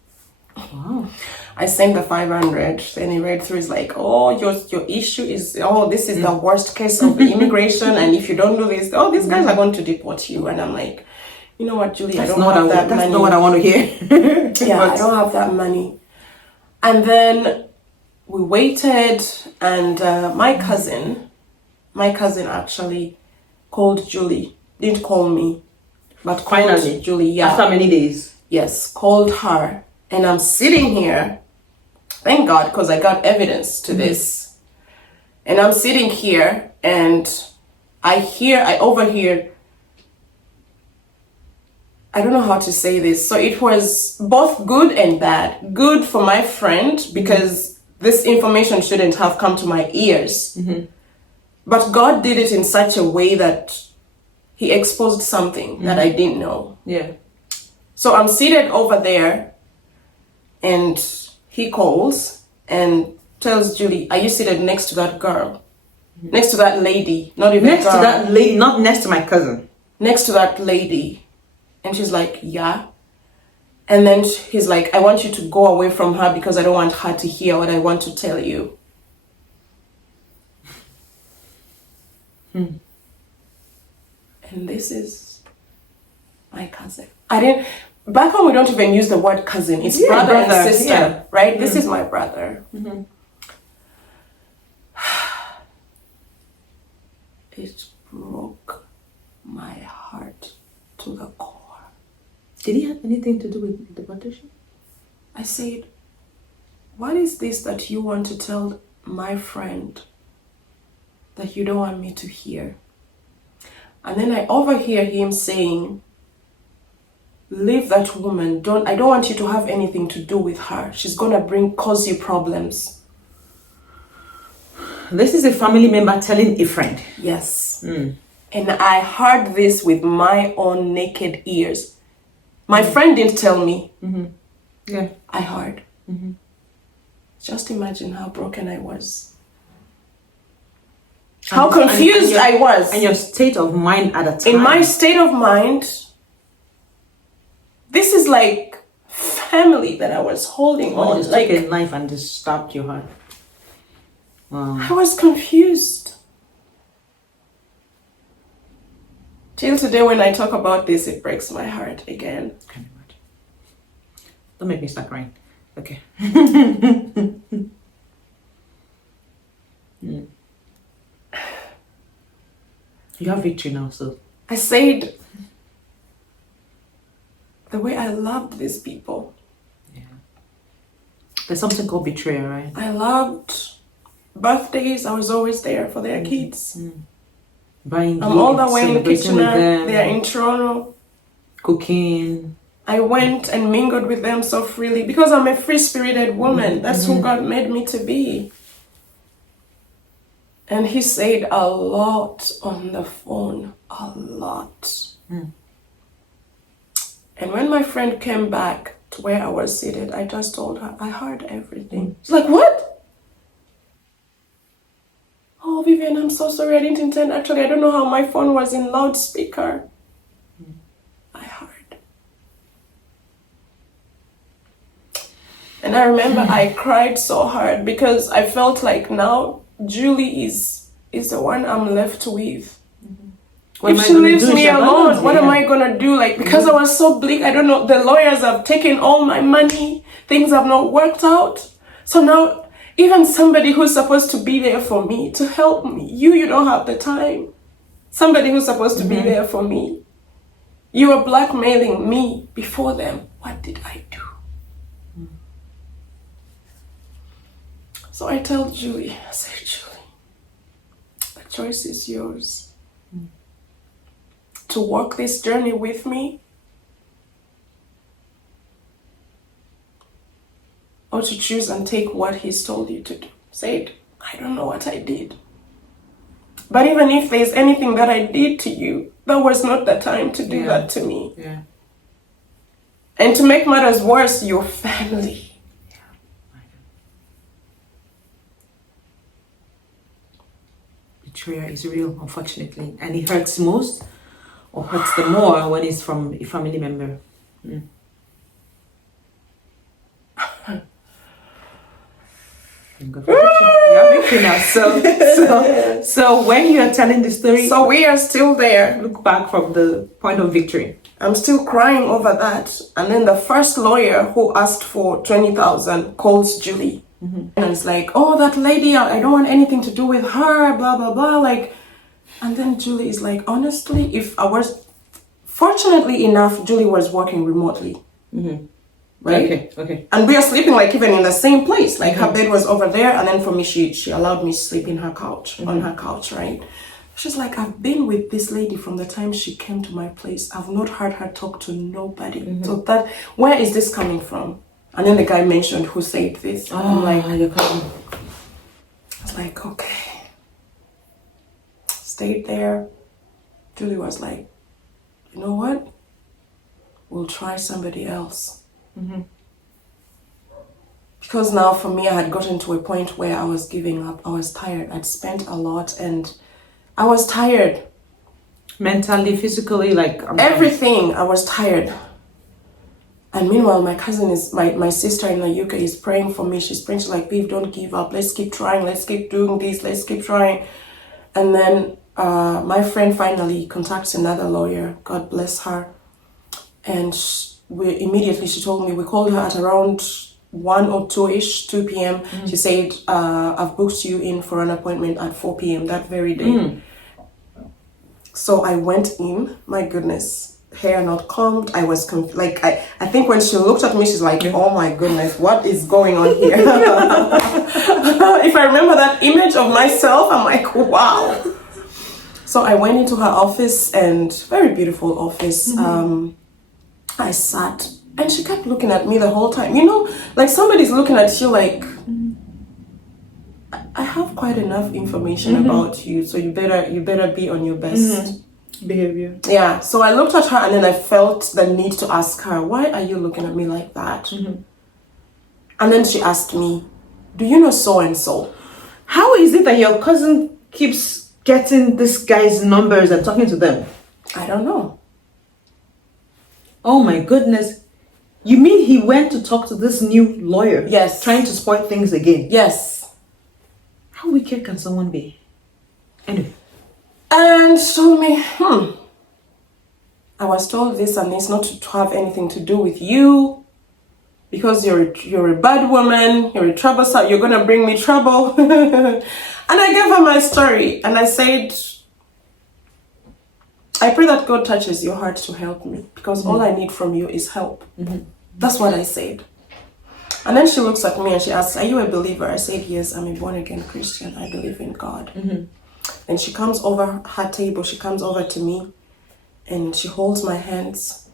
Wow. I sent the 500, and he read through. It's like, oh, your issue is, this is the worst case of the immigration, and if you don't do this, these guys are going to deport you. And I'm like, you know what, Julie, I don't have that money. That's not what I want to hear. Yeah, I don't have that money. And then we waited, and my cousin actually called Julie. Didn't call me, but called Finally. Julie. Yeah. After many days. Yes, called her. And I'm sitting here, thank God, because I got evidence to this. And I'm sitting here, and I overhear, I don't know how to say this. So it was both good and bad. Good for my friend, because this information shouldn't have come to my ears. But God did it in such a way that he exposed something that I didn't know. Yeah. So I'm seated over there, and he calls and tells Julie, are you seated next to that girl? Next to that lady, not even Next to girl. that lady, not next to my cousin. Next to that lady. And she's like, yeah. And then he's like, I want you to go away from her because I don't want her to hear what I want to tell you. And this is my cousin. Back home we don't even use the word cousin. It's brother and sister, right? This is my brother. It broke my heart to the core. Did he have anything to do with deportation? I said, what is this that you want to tell my friend that you don't want me to hear? And then I overhear him saying, leave that woman. I don't want you to have anything to do with her. She's gonna cause you problems. This is a family member telling a friend. Yes. And I heard this with my own naked ears. My friend didn't tell me. Yeah. I heard. Just imagine how broken I was. How confused I was. And your state of mind at the time. In my state of mind, this is like family that I was holding on. Just Like, took a knife and just stabbed your heart. Wow. I was confused. Till today, when I talk about this, it breaks my heart again. Can't imagine. Don't make me start crying. Okay. You have victory now, so. I said, the way I loved these people. Yeah. There's something called betrayal, right? I loved birthdays. I was always there for their kids. Buying I'm all the way in celebrating with Kitchener. them, They're in Toronto. cooking. I went and mingled with them so freely because I'm a free-spirited woman. That's who God made me to be. And he said a lot on the phone. A lot. And when my friend came back to where I was seated, I just told her, I heard everything. She's like, what? Oh, Vivian, I'm so sorry, I didn't intend. Actually, I don't know how my phone was in loudspeaker. I heard. And I remember I cried so hard because I felt like now Julie is the one I'm left with. If she leaves me alone, what am I gonna do? Like, because I was so bleak, I don't know, the lawyers have taken all my money, things have not worked out. So now, even somebody who's supposed to be there for me, to help me, you don't have the time. Somebody who's supposed to be there for me, you are blackmailing me before them. What did I do? So I tell Julie, I say, Julie, the choice is yours. To walk this journey with me, or to choose and take what he's told you to do. Say it. I don't know what I did. But even if there's anything that I did to you, that was not the time to do that to me. Yeah. And to make matters worse, your family. Betrayal is real, unfortunately, and it hurts most, or hurts the more, when it's from a family member. You're victory now. So when you are telling the story, So we are still there. look back from the point of victory. I'm still crying over that. And then the first lawyer who asked for 20,000 calls Julie. And it's like, oh, that lady, I don't want anything to do with her, blah, blah, blah. Like, and then Julie is like, honestly, if I was, fortunately enough, Julie was working remotely. Right? Okay. And we are sleeping like even in the same place. Like her bed was over there, and then for me, she allowed me to sleep in her couch, on her couch, right? She's like, I've been with this lady from the time she came to my place. I've not heard her talk to nobody. So that, where is this coming from? And then the guy mentioned who said this. And I'm like, you're coming. I was like, okay. Stayed there. Julie was like, you know what? We'll try somebody else. Because now for me, I had gotten to a point where I was giving up. I was tired. I'd spent a lot and I was tired. Mentally, physically, like Everything, I was tired. And meanwhile, my cousin is, my sister in the UK is praying for me. She's praying, she's like, babe, don't give up. Let's keep trying. Let's keep doing this. Let's keep trying. And then my friend finally contacts another lawyer. God bless her. And she told me, we called her at around 1 or 2-ish, 2 p.m. She said, I've booked you in for an appointment at 4 p.m. that very day. So I went in, my goodness, hair not combed. I was I think when she looked at me, she's like, oh my goodness, what is going on here? If I remember that image of myself, I'm like, wow. So I went into her office, and very beautiful office. I sat, and she kept looking at me the whole time. You know, like somebody's looking at you like, I have quite enough information about you, so you better be on your best behavior. Yeah. So I looked at her, and then I felt the need to ask her, why are you looking at me like that? And then she asked me, do you know so and so? How is it that your cousin keeps getting this guy's numbers and talking to them? I don't know. Oh my goodness. You mean he went to talk to this new lawyer? Yes. Trying to spoil things again? Yes. How wicked can someone be? Anyway. And she told me, I was told this and this not to have anything to do with you because you're a bad woman, you're a troublesome, you're gonna bring me trouble. And I gave her my story, and I said, I pray that God touches your heart to help me, because all I need from you is help. That's what I said. And then she looks at me and she asks, are you a believer? I said, yes, I'm a born again Christian. I believe in God. And she comes over her table, she comes over to me, and she holds my hands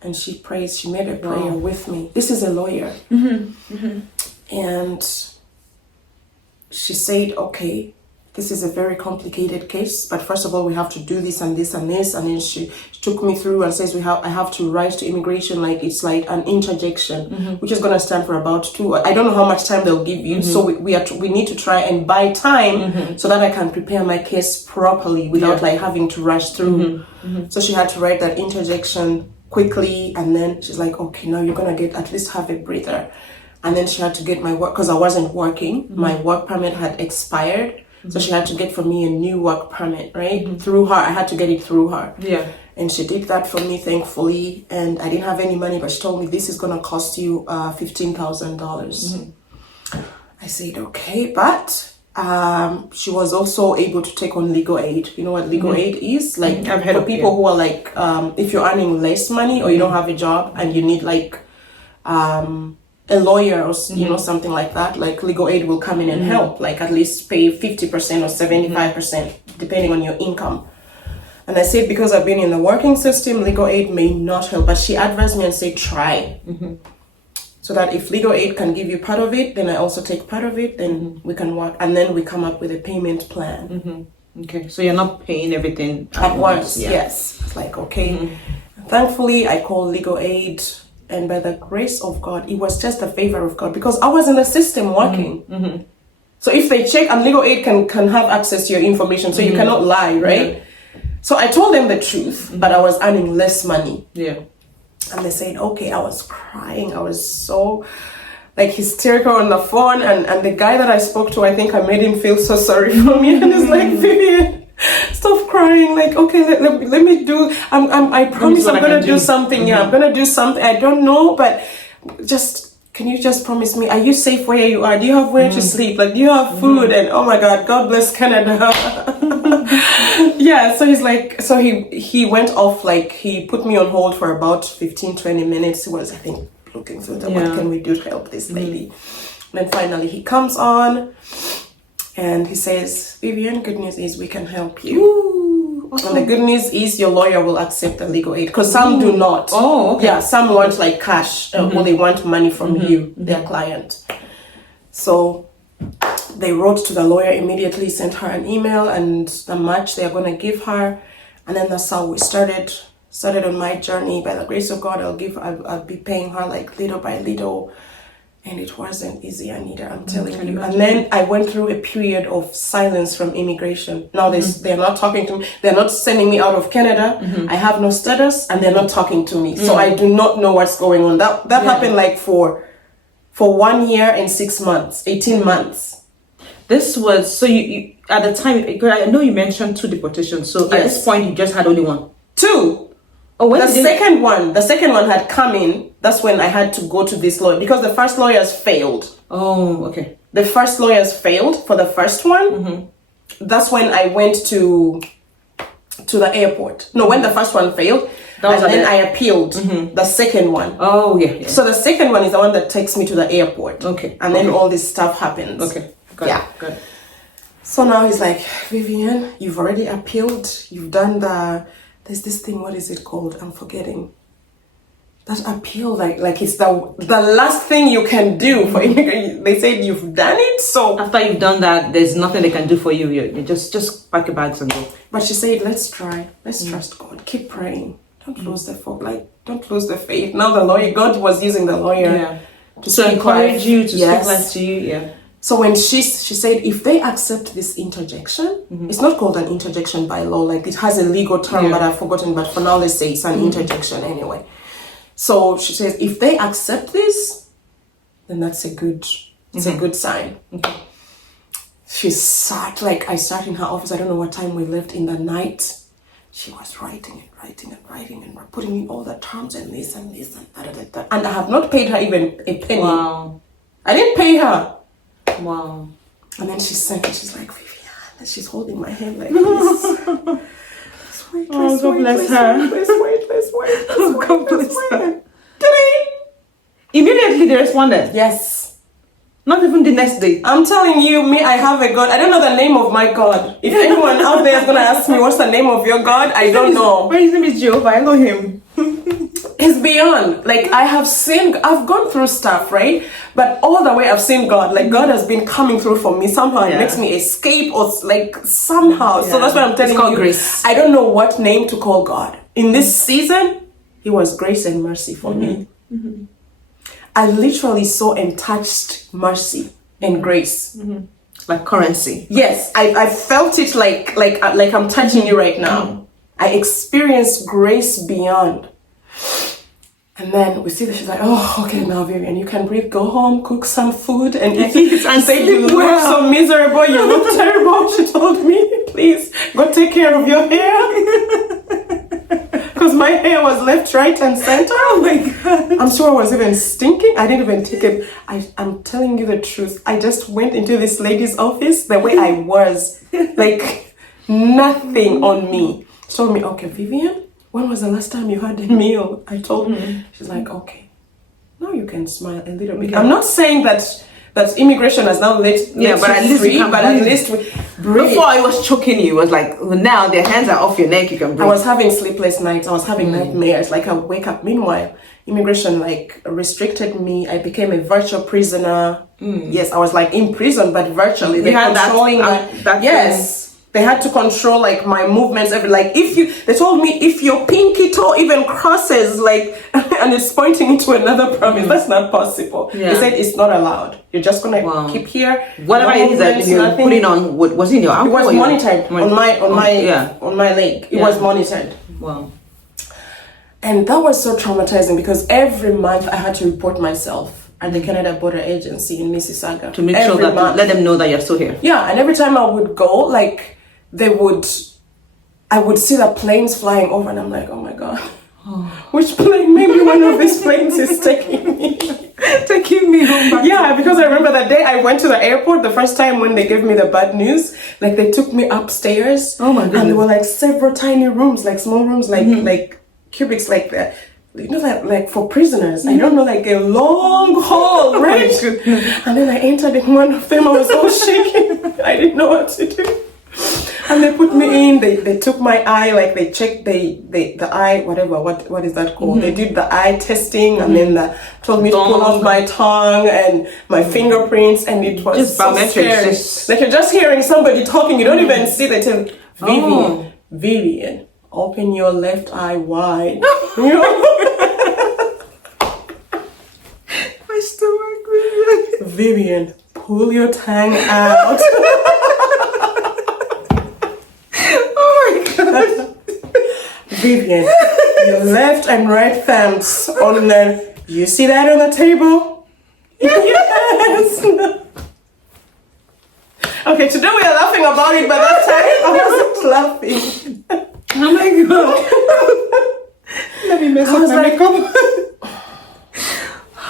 and she prays. She made a prayer with me. This is a lawyer. And she said, okay, this is a very complicated case, but first of all, we have to do this and this and this. And then she took me through and says I have to write to immigration like it's like an interjection, which is going to stand for about 2. I don't know how much time they'll give you. So we need to try and buy time so that I can prepare my case properly without like having to rush through. So she had to write that interjection quickly, and then she's like, okay, now you're going to get at least have a breather. And then she had to get my work, because I wasn't working. My work permit had expired. So she had to get for me a new work permit, right? Through her. I had to get it through her. Yeah. And she did that for me, thankfully. And I didn't have any money, but she told me this is going to cost you $15,000. I said, okay. But she was also able to take on legal aid. You know what legal aid is? Like I've heard for of people who are like, if you're earning less money or you don't have a job and you need like a lawyer or you know something like that, like legal aid will come in and help, like at least pay 50% or 75% depending on your income. And I said, because I've been in the working system, legal aid may not help, but she advised me and said try, so that if legal aid can give you part of it, then I also take part of it, then we can work, and then we come up with a payment plan. Okay, so you're not paying everything At once. Yes, it's like okay. Thankfully I called legal aid, and by the grace of God, it was just a favor of God, because I was in the system working. So if they check, and legal aid can have access to your information, so you cannot lie, right? So I told them the truth, but I was earning less money. Yeah. And they said, okay. I was crying. I was so like hysterical on the phone, and the guy that I spoke to, I think I made him feel so sorry for me. And it's like, Vivian, stop crying. Like, okay, let me do. I promise I'm gonna do something. Yeah, I'm gonna do something. I don't know, but can you just promise me? Are you safe where you are? Do you have where to sleep? Like, do you have food? And oh my God, God bless Canada. Yeah. So he's like, so he went off. Like, he put me on hold for about 15-20 minutes. He was, I think, looking through what can we do to help this lady. And then finally he comes on and he says, Vivian, good news is we can help you. Ooh, awesome. And the good news is your lawyer will accept the legal aid, because some do not. Oh, okay. Yeah, some want like cash, or they want money from you, their client. So they wrote to the lawyer immediately, sent her an email and the match they're going to give her. And then that's how we started on my journey. By the grace of God, I'll be paying her like little by little. And it wasn't easy, Anita, I'm telling you. And then I went through a period of silence from immigration. Now they're not talking to me. They're not sending me out of Canada. I have no status, and they're not talking to me. So I do not know what's going on. That happened like for 1 year and 6 months, 18 months. This was, so you at the time, I know you mentioned 2 deportations. So at this point, you just had only 1. 2. Oh, the second one had come in. That's when I had to go to this lawyer, because the first lawyers failed. Oh, okay. The first lawyers failed for the first one. That's when I went to the airport. No, when the first one failed, and then I appealed the second one. Oh, yeah. So the second one is the one that takes me to the airport. Okay. And then all this stuff happens. Okay. Got it. So now he's like, Vivian, you've already appealed. You've done there's this thing, what is it called? I'm forgetting. That appeal, like it's the last thing you can do for immigrant. They said you've done it, so after you've done that, there's nothing they can do for you. You just pack your bags and go. But she said, let's try. Let's trust God. Keep praying. Don't lose the faith. Don't lose the faith. Now the lawyer, God was using the lawyer to encourage you, to speak life to you. Yeah. So when she said, if they accept this interjection, it's not called an interjection by law. Like, it has a legal term, but I've forgotten. But for now, let's say it's an interjection anyway. So she says, if they accept this, then that's a good sign. Okay. She sat, like, I sat in her office. I don't know what time we left in the night. She was writing and putting in all the terms and this and this and that. And I have not paid her even a penny. Wow. I didn't pay her. Wow. And then she sent it. She's like, Vivian. And she's holding my hand like this. Let's wait. God bless her. Let's wait. God bless her. Kidding. Immediately they responded. Yes. Not even the next day. I'm telling you, I have a God. I don't know the name of my God. If anyone out there is going to ask me what's the name of your God, I don't know. His name is Jehovah. I know him. It's beyond. Like, I've gone through stuff, right? But all the way I've seen God. Like, God has been coming through for me. Somehow it makes me escape, or like somehow. So that's why I'm telling you. Grace. I don't know what name to call God. In this season, He was grace and mercy for me. I literally saw and touched mercy and grace. Like currency. Yes, I felt it like I'm touching you right now. I experienced grace beyond. And then we see that she's like, oh, okay, now Vivian, you can breathe, go home, cook some food, and eat. And say, you look so miserable, you look terrible. She told me, please, go take care of your hair. Because my hair was left, right, and center. Oh my God. I'm sure I was even stinking. I didn't even take it. I'm telling you the truth. I just went into this lady's office the way I was. Like, nothing on me. She told me, okay, Vivian, when was the last time you had a meal? I told her. She's like, okay, now you can smile a little bit. I'm not saying that immigration has now let but at least free, you can but breathe. at least breathe. Before it was choking you, it was like, now their hands are off your neck, you can breathe. I was having sleepless nights. I was having nightmares. Like, I would wake up. Meanwhile, immigration like restricted me. I became a virtual prisoner. Yes, I was like in prison, but virtually. They had that- controlling that yes. They had to control like my movements. Like, they told me if your pinky toe even crosses like, and it's pointing into another province, that's not possible. Yeah. They said it's not allowed. You're just gonna keep here. Whatever no it is that movements, you're nothing. putting on, was it in your It ankle? was or your- monitored on my leg. It was monitored. Wow. And that was so traumatizing because every month I had to report myself at the Canada Border Agency in Mississauga. To make sure Every that, month. let them know that you're still here. Yeah, and every time I would go, like, I would see the planes flying over, and I'm like, oh my God. Which plane? Maybe one of these planes is taking me. Taking me home back. Yeah, because I remember that day I went to the airport, the first time when they gave me the bad news, like they took me upstairs. Oh my goodness. And there were like several tiny rooms, like small rooms, like cubics, like that. You know, like for prisoners. I don't know, like a long hall, right? And then I entered in one of them. I was all shaking. I didn't know what to do. And they put me in. They took my eye, like they checked the eye, whatever. What is that called? They did the eye testing, and then told me to pull off my tongue and my fingerprints, and it was Just so biometrics, scary. just- Like you're just hearing somebody talking. You don't even see the tell Vivian, Vivian, open your left eye wide. You know? My stomach. Vivian, pull your tongue out. Vivian, your left and right thumbs on the. You see that on the table? Yes. Okay, today we are laughing about it, but that time I wasn't laughing. Oh my God. Let me mess I up was my like- makeup.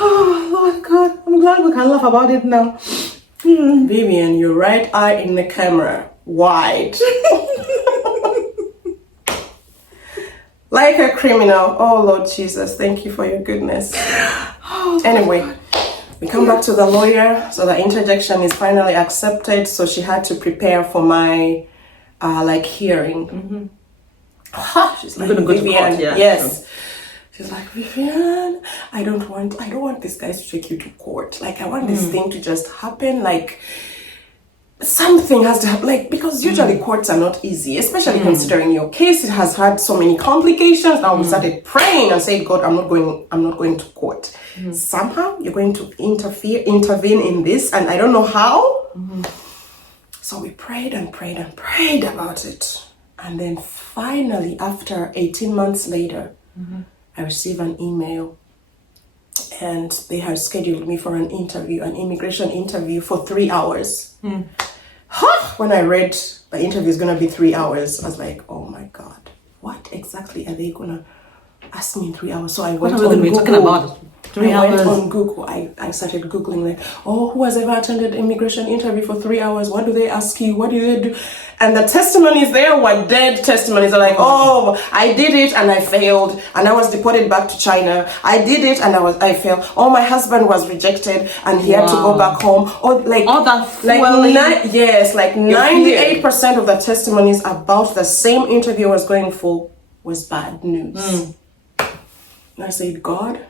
Oh, Lord God. I'm glad we can laugh about it now. Vivian, your right eye in the camera, wide. Like a criminal. Oh, Lord Jesus, thank you for your goodness. Anyway, we come back to the lawyer. So the interjection is finally accepted. So she had to prepare for my hearing. She's like, You're gonna go to Vivian, court, yeah, yes. She's like, Vivian, I don't want this guy to take you to court. Like, I want this thing to just happen. Like, something has to happen. Like, because usually courts are not easy, especially considering your case. It has had so many complications. Now we started praying and said, God, I'm not going to court. Somehow you're going to intervene in this, and I don't know how. So we prayed and prayed and prayed about it. And then finally, after 18 months later, I received an email, and they had scheduled me for an immigration interview for 3 hours. When I read the interview is going to be 3 hours, I was like, oh my God, what exactly are they going to ask me in 3 hours? So I went are we on gonna be talking Google. about? 3 I went hours? on Google. I started Googling like, who has ever attended immigration interview for 3 hours? What do they ask you? What do they do? And the testimonies there were dead testimonies. They're like, I did it and I failed and I was deported back to China. I did it and I failed. My husband was rejected and he had to go back home. All that fueling. yes, like 98% of the testimonies about the same interview I was going for was bad news. And I said, God,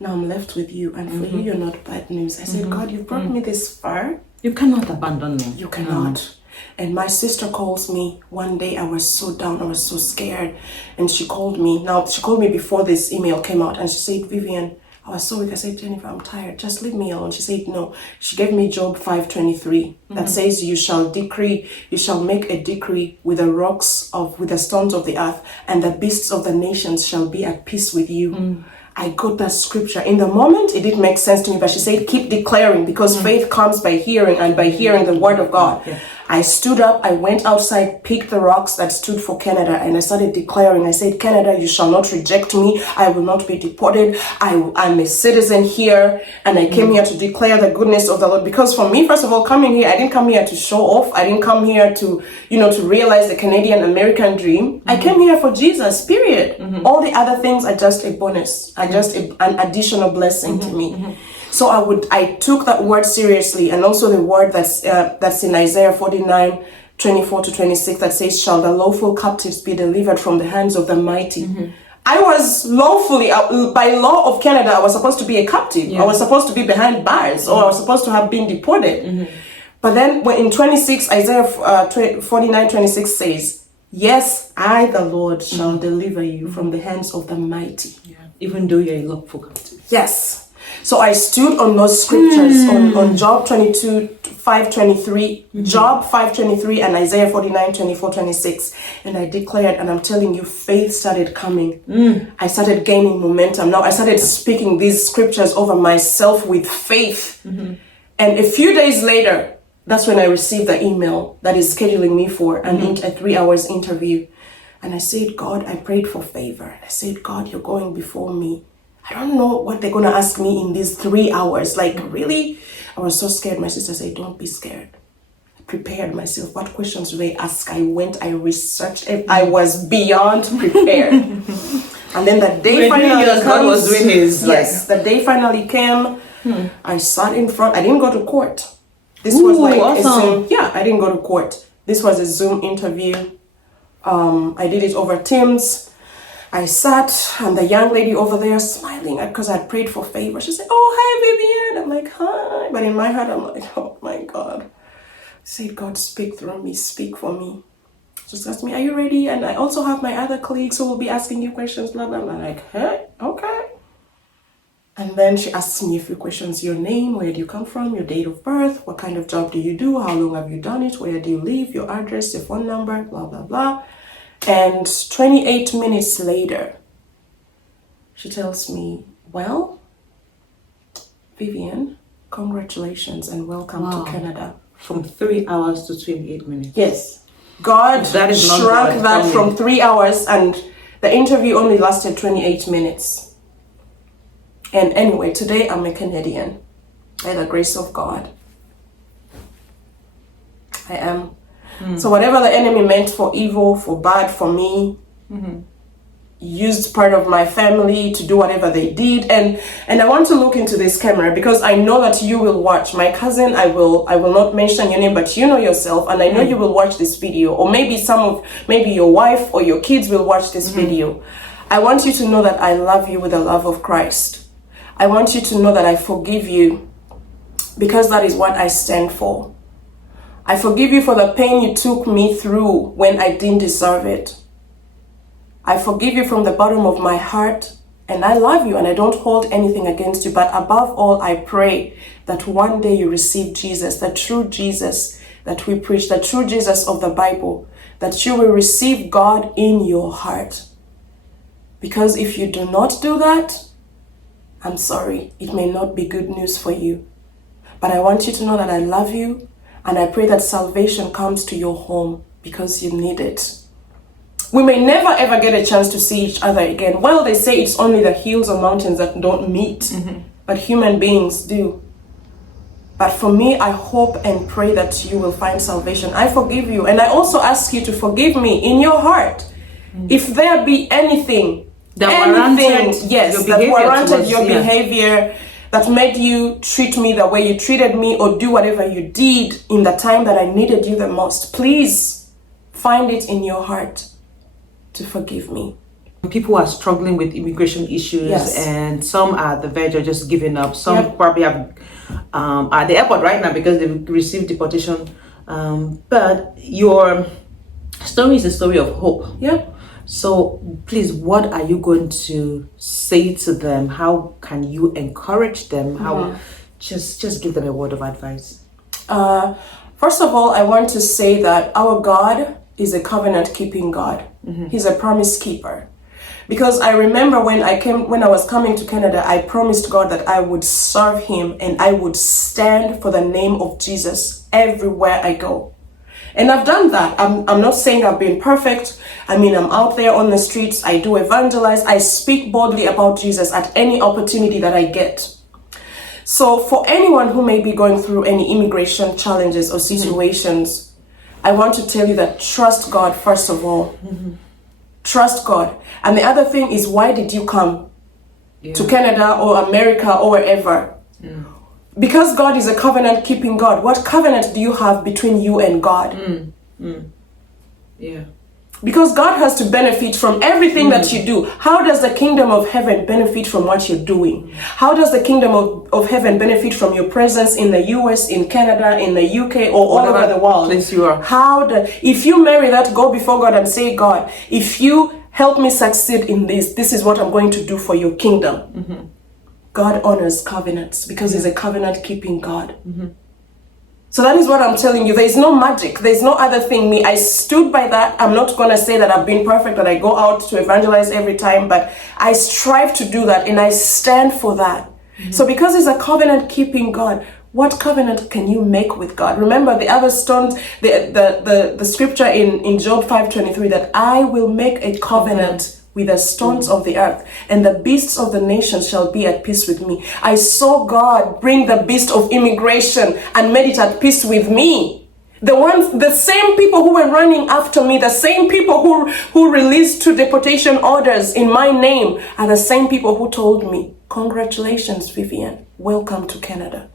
now I'm left with you, and for you, you're not bad news. I said, God, you've brought me this far. You cannot abandon me. You cannot. And my sister calls me one day. I was so down. I was so scared. And she called me. Now, she called me before this email came out. And she said, Vivian, I was so weak. I said, Jennifer, I'm tired. Just leave me alone. She said, no. She gave me Job 5:23 that says, you shall make a decree with with the stones of the earth, and the beasts of the nations shall be at peace with you. I got that scripture. In the moment, it didn't make sense to me, but she said, keep declaring, because faith comes by hearing, and by hearing the word of God. Yeah. I stood up, I went outside, picked the rocks that stood for Canada, and I started declaring. I said, Canada, you shall not reject me. I will not be deported. I'm a citizen here, and I came here to declare the goodness of the Lord. Because for me, first of all, coming here, I didn't come here to show off. I didn't come here to realize the Canadian American dream. I came here for Jesus, period. All the other things are just a bonus, are just an additional blessing to me. So I took that word seriously, and also the word that's in Isaiah 49:24-26 that says, shall the lawful captives be delivered from the hands of the mighty. I was lawfully, by law of Canada, I was supposed to be a captive. I was supposed to be behind bars, or I was supposed to have been deported. But then when in 26, Isaiah 49:26 says, yes, I, the Lord, shall deliver you from the hands of the mighty. Yeah. Even though you're a lawful captive. Yes. So I stood on those scriptures on Job 5:23, Job 5:23, and Isaiah 49:24-26, and I declared, and I'm telling you, faith started coming. I started gaining momentum. Now I started speaking these scriptures over myself with faith, and a few days later, that's when I received the email that is scheduling me for a 3 hours interview. And I said, God, I prayed for favor. I said, God, you're going before me. I don't know what they're going to ask me in these 3 hours. Like, really? I was so scared. My sister said, don't be scared. I prepared myself. What questions do they ask? I went, I researched it. I was beyond prepared. And then the day finally God was doing his, the day finally came. I sat in front. I didn't go to court. This was like awesome. A Zoom. Yeah, I didn't go to court. This was a Zoom interview. I did it over Teams. I sat, and the young lady over there smiling because I'd prayed for favor. She said, oh, hi, Vivian. I'm like, hi. But in my heart, I'm like, oh, my God. I said, God, speak through me. Speak for me. Just asked me, are you ready? And I also have my other colleagues who will be asking you questions, blah, blah, blah. I'm like, hey, okay. And then she asks me a few questions. Your name, where do you come from, your date of birth, what kind of job do you do, how long have you done it, where do you live, your address, your phone number, blah, blah, blah. And 28 minutes later, she tells me, well, Vivian, congratulations and welcome to Canada. From 3 hours to 28 minutes. Yes. God shrunk that from 3 hours, and the interview only lasted 28 minutes. And anyway, today I'm a Canadian by the grace of God. I am. So whatever the enemy meant for evil, for bad, for me, used part of my family to do whatever they did. And I want to look into this camera because I know that you will watch. My cousin, I will not mention your name, but you know yourself, and I know you will watch this video. Or maybe maybe your wife or your kids will watch this video. I want you to know that I love you with the love of Christ. I want you to know that I forgive you because that is what I stand for. I forgive you for the pain you took me through when I didn't deserve it. I forgive you from the bottom of my heart, and I love you and I don't hold anything against you. But above all, I pray that one day you receive Jesus, the true Jesus that we preach, the true Jesus of the Bible, that you will receive God in your heart. Because if you do not do that, I'm sorry, it may not be good news for you. But I want you to know that I love you. And I pray that salvation comes to your home because you need it. We may never ever get a chance to see each other again. Well, they say it's only the hills or mountains that don't meet, but human beings do. But for me, I hope and pray that you will find salvation. I forgive you. And I also ask you to forgive me in your heart. If there be anything that warranted your behavior, that made you treat me the way you treated me or do whatever you did in the time that I needed you the most, please find it in your heart to forgive me. People are struggling with immigration issues, Yes. and some are at the verge of just giving up. Some Yep. probably have are at the airport right now because they've received deportation. But your story is a story of hope. Yeah. So please, what are you going to say to them? How can you encourage them? How just give them a word of advice. First of all, I want to say that our God is a covenant keeping God. He's a promise keeper. Because I remember when I was coming to Canada, I promised God that I would serve him and I would stand for the name of Jesus everywhere I go. And I've done that. I'm not saying I've been perfect. I mean, I'm out there on the streets. I do evangelize. I speak boldly about Jesus at any opportunity that I get. So for anyone who may be going through any immigration challenges or situations, I want to tell you that trust God first of all. Trust God. And the other thing is, why did you come to Canada or America or wherever? Because God is a covenant keeping God. What covenant do you have between you and God? Yeah. Because God has to benefit from everything that you do. How does the kingdom of heaven benefit from what you're doing? How does the kingdom of heaven benefit from your presence in the US, in Canada, in the UK, or all over the world? Place you are. If you marry that, go before God and say, God, if you help me succeed in this, this is what I'm going to do for your kingdom. God honors covenants because he's a covenant keeping God. So that is what I'm telling you. There's no magic. There's no other thing. I stood by that. I'm not going to say that I've been perfect, that I go out to evangelize every time, but I strive to do that and I stand for that. So because he's a covenant keeping God, what covenant can you make with God? Remember the other stones, the scripture in Job 5:23, that I will make a covenant with the stones of the earth, and the beasts of the nations shall be at peace with me. I saw God bring the beast of immigration and made it at peace with me. The same people who were running after me, the same people who released 2 deportation orders in my name, are the same people who told me, congratulations, Vivian, welcome to Canada.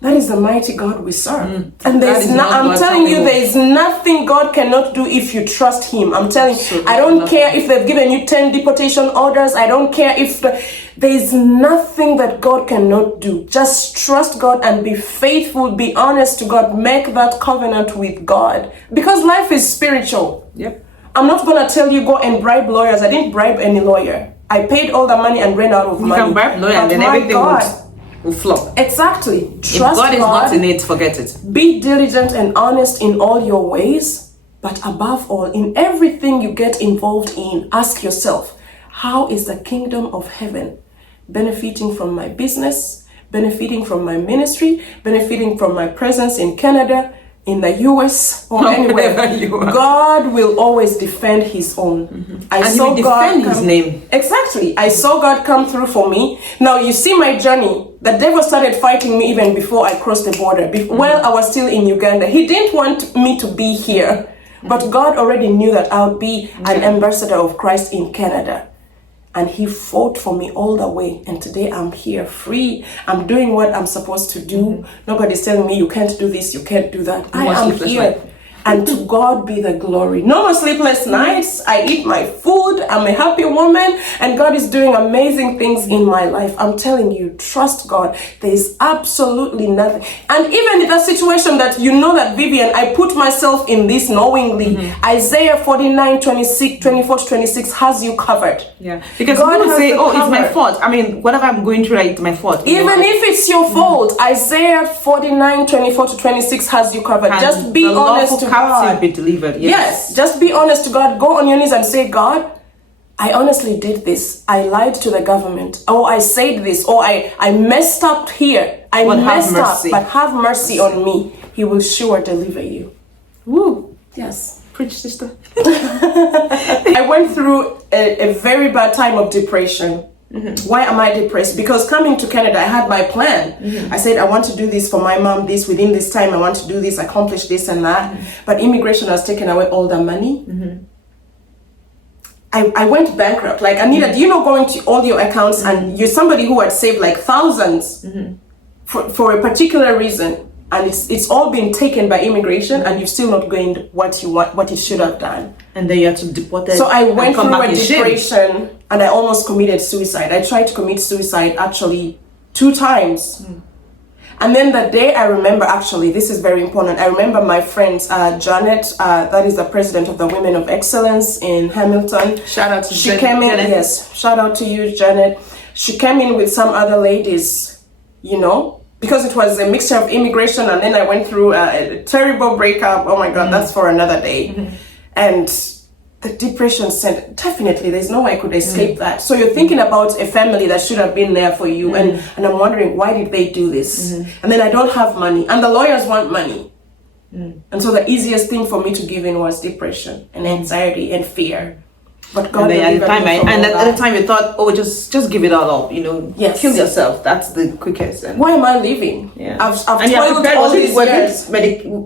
That is the mighty God we serve. And I'm telling you, there is nothing God cannot do if you trust him. I'm telling you, I don't care if they've given you 10 deportation orders. I don't care if there is nothing that God cannot do. Just trust God and be faithful, be honest to God. Make that covenant with God. Because life is spiritual. Yep. I'm not going to tell you go and bribe lawyers. I didn't bribe any lawyer. I paid all the money and ran out of money. You can bribe lawyer and then everything will flop. Exactly. If God is not in it, forget it. Be diligent and honest in all your ways, but above all, in everything you get involved in, ask yourself, how is the kingdom of heaven benefiting from my business, benefiting from my ministry, benefiting from my presence in Canada, in the US, or anywhere? God will always defend his own. And he will defend his name. Exactly. I saw God come through for me. Now you see my journey. The devil started fighting me even before I crossed the border. While I was still in Uganda, he didn't want me to be here. But God already knew that I would be an ambassador of Christ in Canada. And he fought for me all the way. And today I'm here free. I'm doing what I'm supposed to do. Nobody's telling me you can't do this, you can't do that. I am here. And to God be the glory. No more sleepless nights. I eat my food. I'm a happy woman. And God is doing amazing things in my life. I'm telling you, trust God. There is absolutely nothing. And even in that situation that you know that, Vivian, I put myself in this knowingly. Isaiah 24-26 has you covered. Yeah. Because God people say, it's my fault. I mean, whatever I'm going through, it's my fault. Even if it's your fault, Isaiah 49-24-26 has you covered. Just be honest to God. Be delivered. Yes, just be honest to God. Go on your knees and say, God, I honestly did this. I lied to the government. Or I said this. Or I messed up here. I messed up. But have mercy on me. He will sure deliver you. Woo. Yes. Preach, sister. I went through a very bad time of depression. Why am I depressed? Because coming to Canada, I had my plan. I said, I want to do this for my mom, this within this time, I want to do this, accomplish this and that. But immigration has taken away all the money. I went bankrupt. Like, Anita, do you know, going to all your accounts and you're somebody who had saved like thousands for a particular reason. and it's all been taken by immigration, and you've still not gained what you should have done. And then you had to deport it. So I went come through back a in shame. depression, and I almost committed suicide. I tried to commit suicide actually 2 times. And then the day I remember, actually, this is very important. I remember my friend Janet, that is the president of the Women of Excellence in Hamilton. Shout out to She came in, Janet. yes, shout out to you, Janet. She came in with some other ladies, you know, because it was a mixture of immigration, and then I went through a terrible breakup. Oh my God, that's for another day. And the depression sent, definitely, there's no way I could escape that. So you're thinking about a family that should have been there for you, and I'm wondering, why did they do this? And then I don't have money, and the lawyers want money. And so the easiest thing for me to give in was depression and anxiety and fear. But God, And then at the delivered time, me from all at that. the time, you thought, oh, just give it all up, you know, Yes. kill yourself. That's the quickest. And Why am I living? yeah, I've and you toiled prepared, all these years.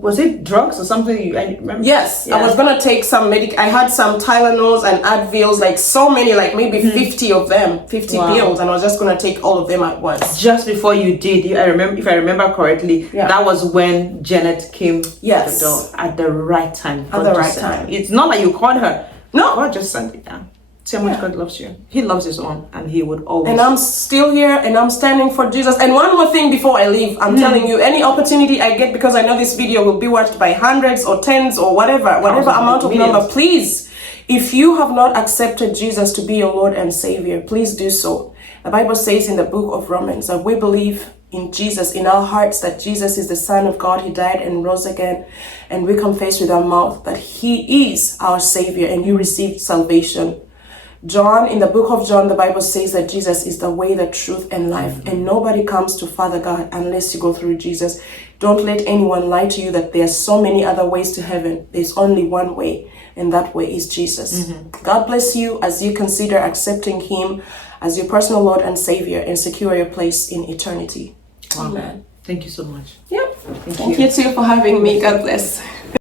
was it drugs or something? I remember. Yes, Yeah. I was gonna take some I had some Tylenols and Advils, like so many, like maybe 50 of them, 50 Wow. pills, and I was just gonna take all of them at once. Just before you did, I remember, if I remember correctly, Yeah. that was when Janet came Yes. to the door at the right time. At God the just right sent time. it. It's not like you called her. No. God just sent it down. See how much Yeah. God loves you. He loves his own, and he would always. And I'm still here, and I'm standing for Jesus. And one more thing before I leave, I'm telling you, any opportunity I get, because I know this video will be watched by hundreds or tens or whatever amount of millions. number, please, if you have not accepted Jesus to be your Lord and Savior, please do so. The Bible says in the book of Romans that we believe in Jesus in our hearts, that Jesus is the Son of God. He died and rose again, and we confess with our mouth that He is our Savior, and you received salvation. John, in the book of John, the Bible says that Jesus is the way, the truth, and life, and nobody comes to Father God unless you go through Jesus. Don't let anyone lie to you that there are so many other ways to heaven. There's only one way, and that way is Jesus. God bless you as you consider accepting Him as your personal Lord and Savior, and secure your place in eternity. Wow. Amen. Thank you so much. Yep. Thank you too for having me. God bless.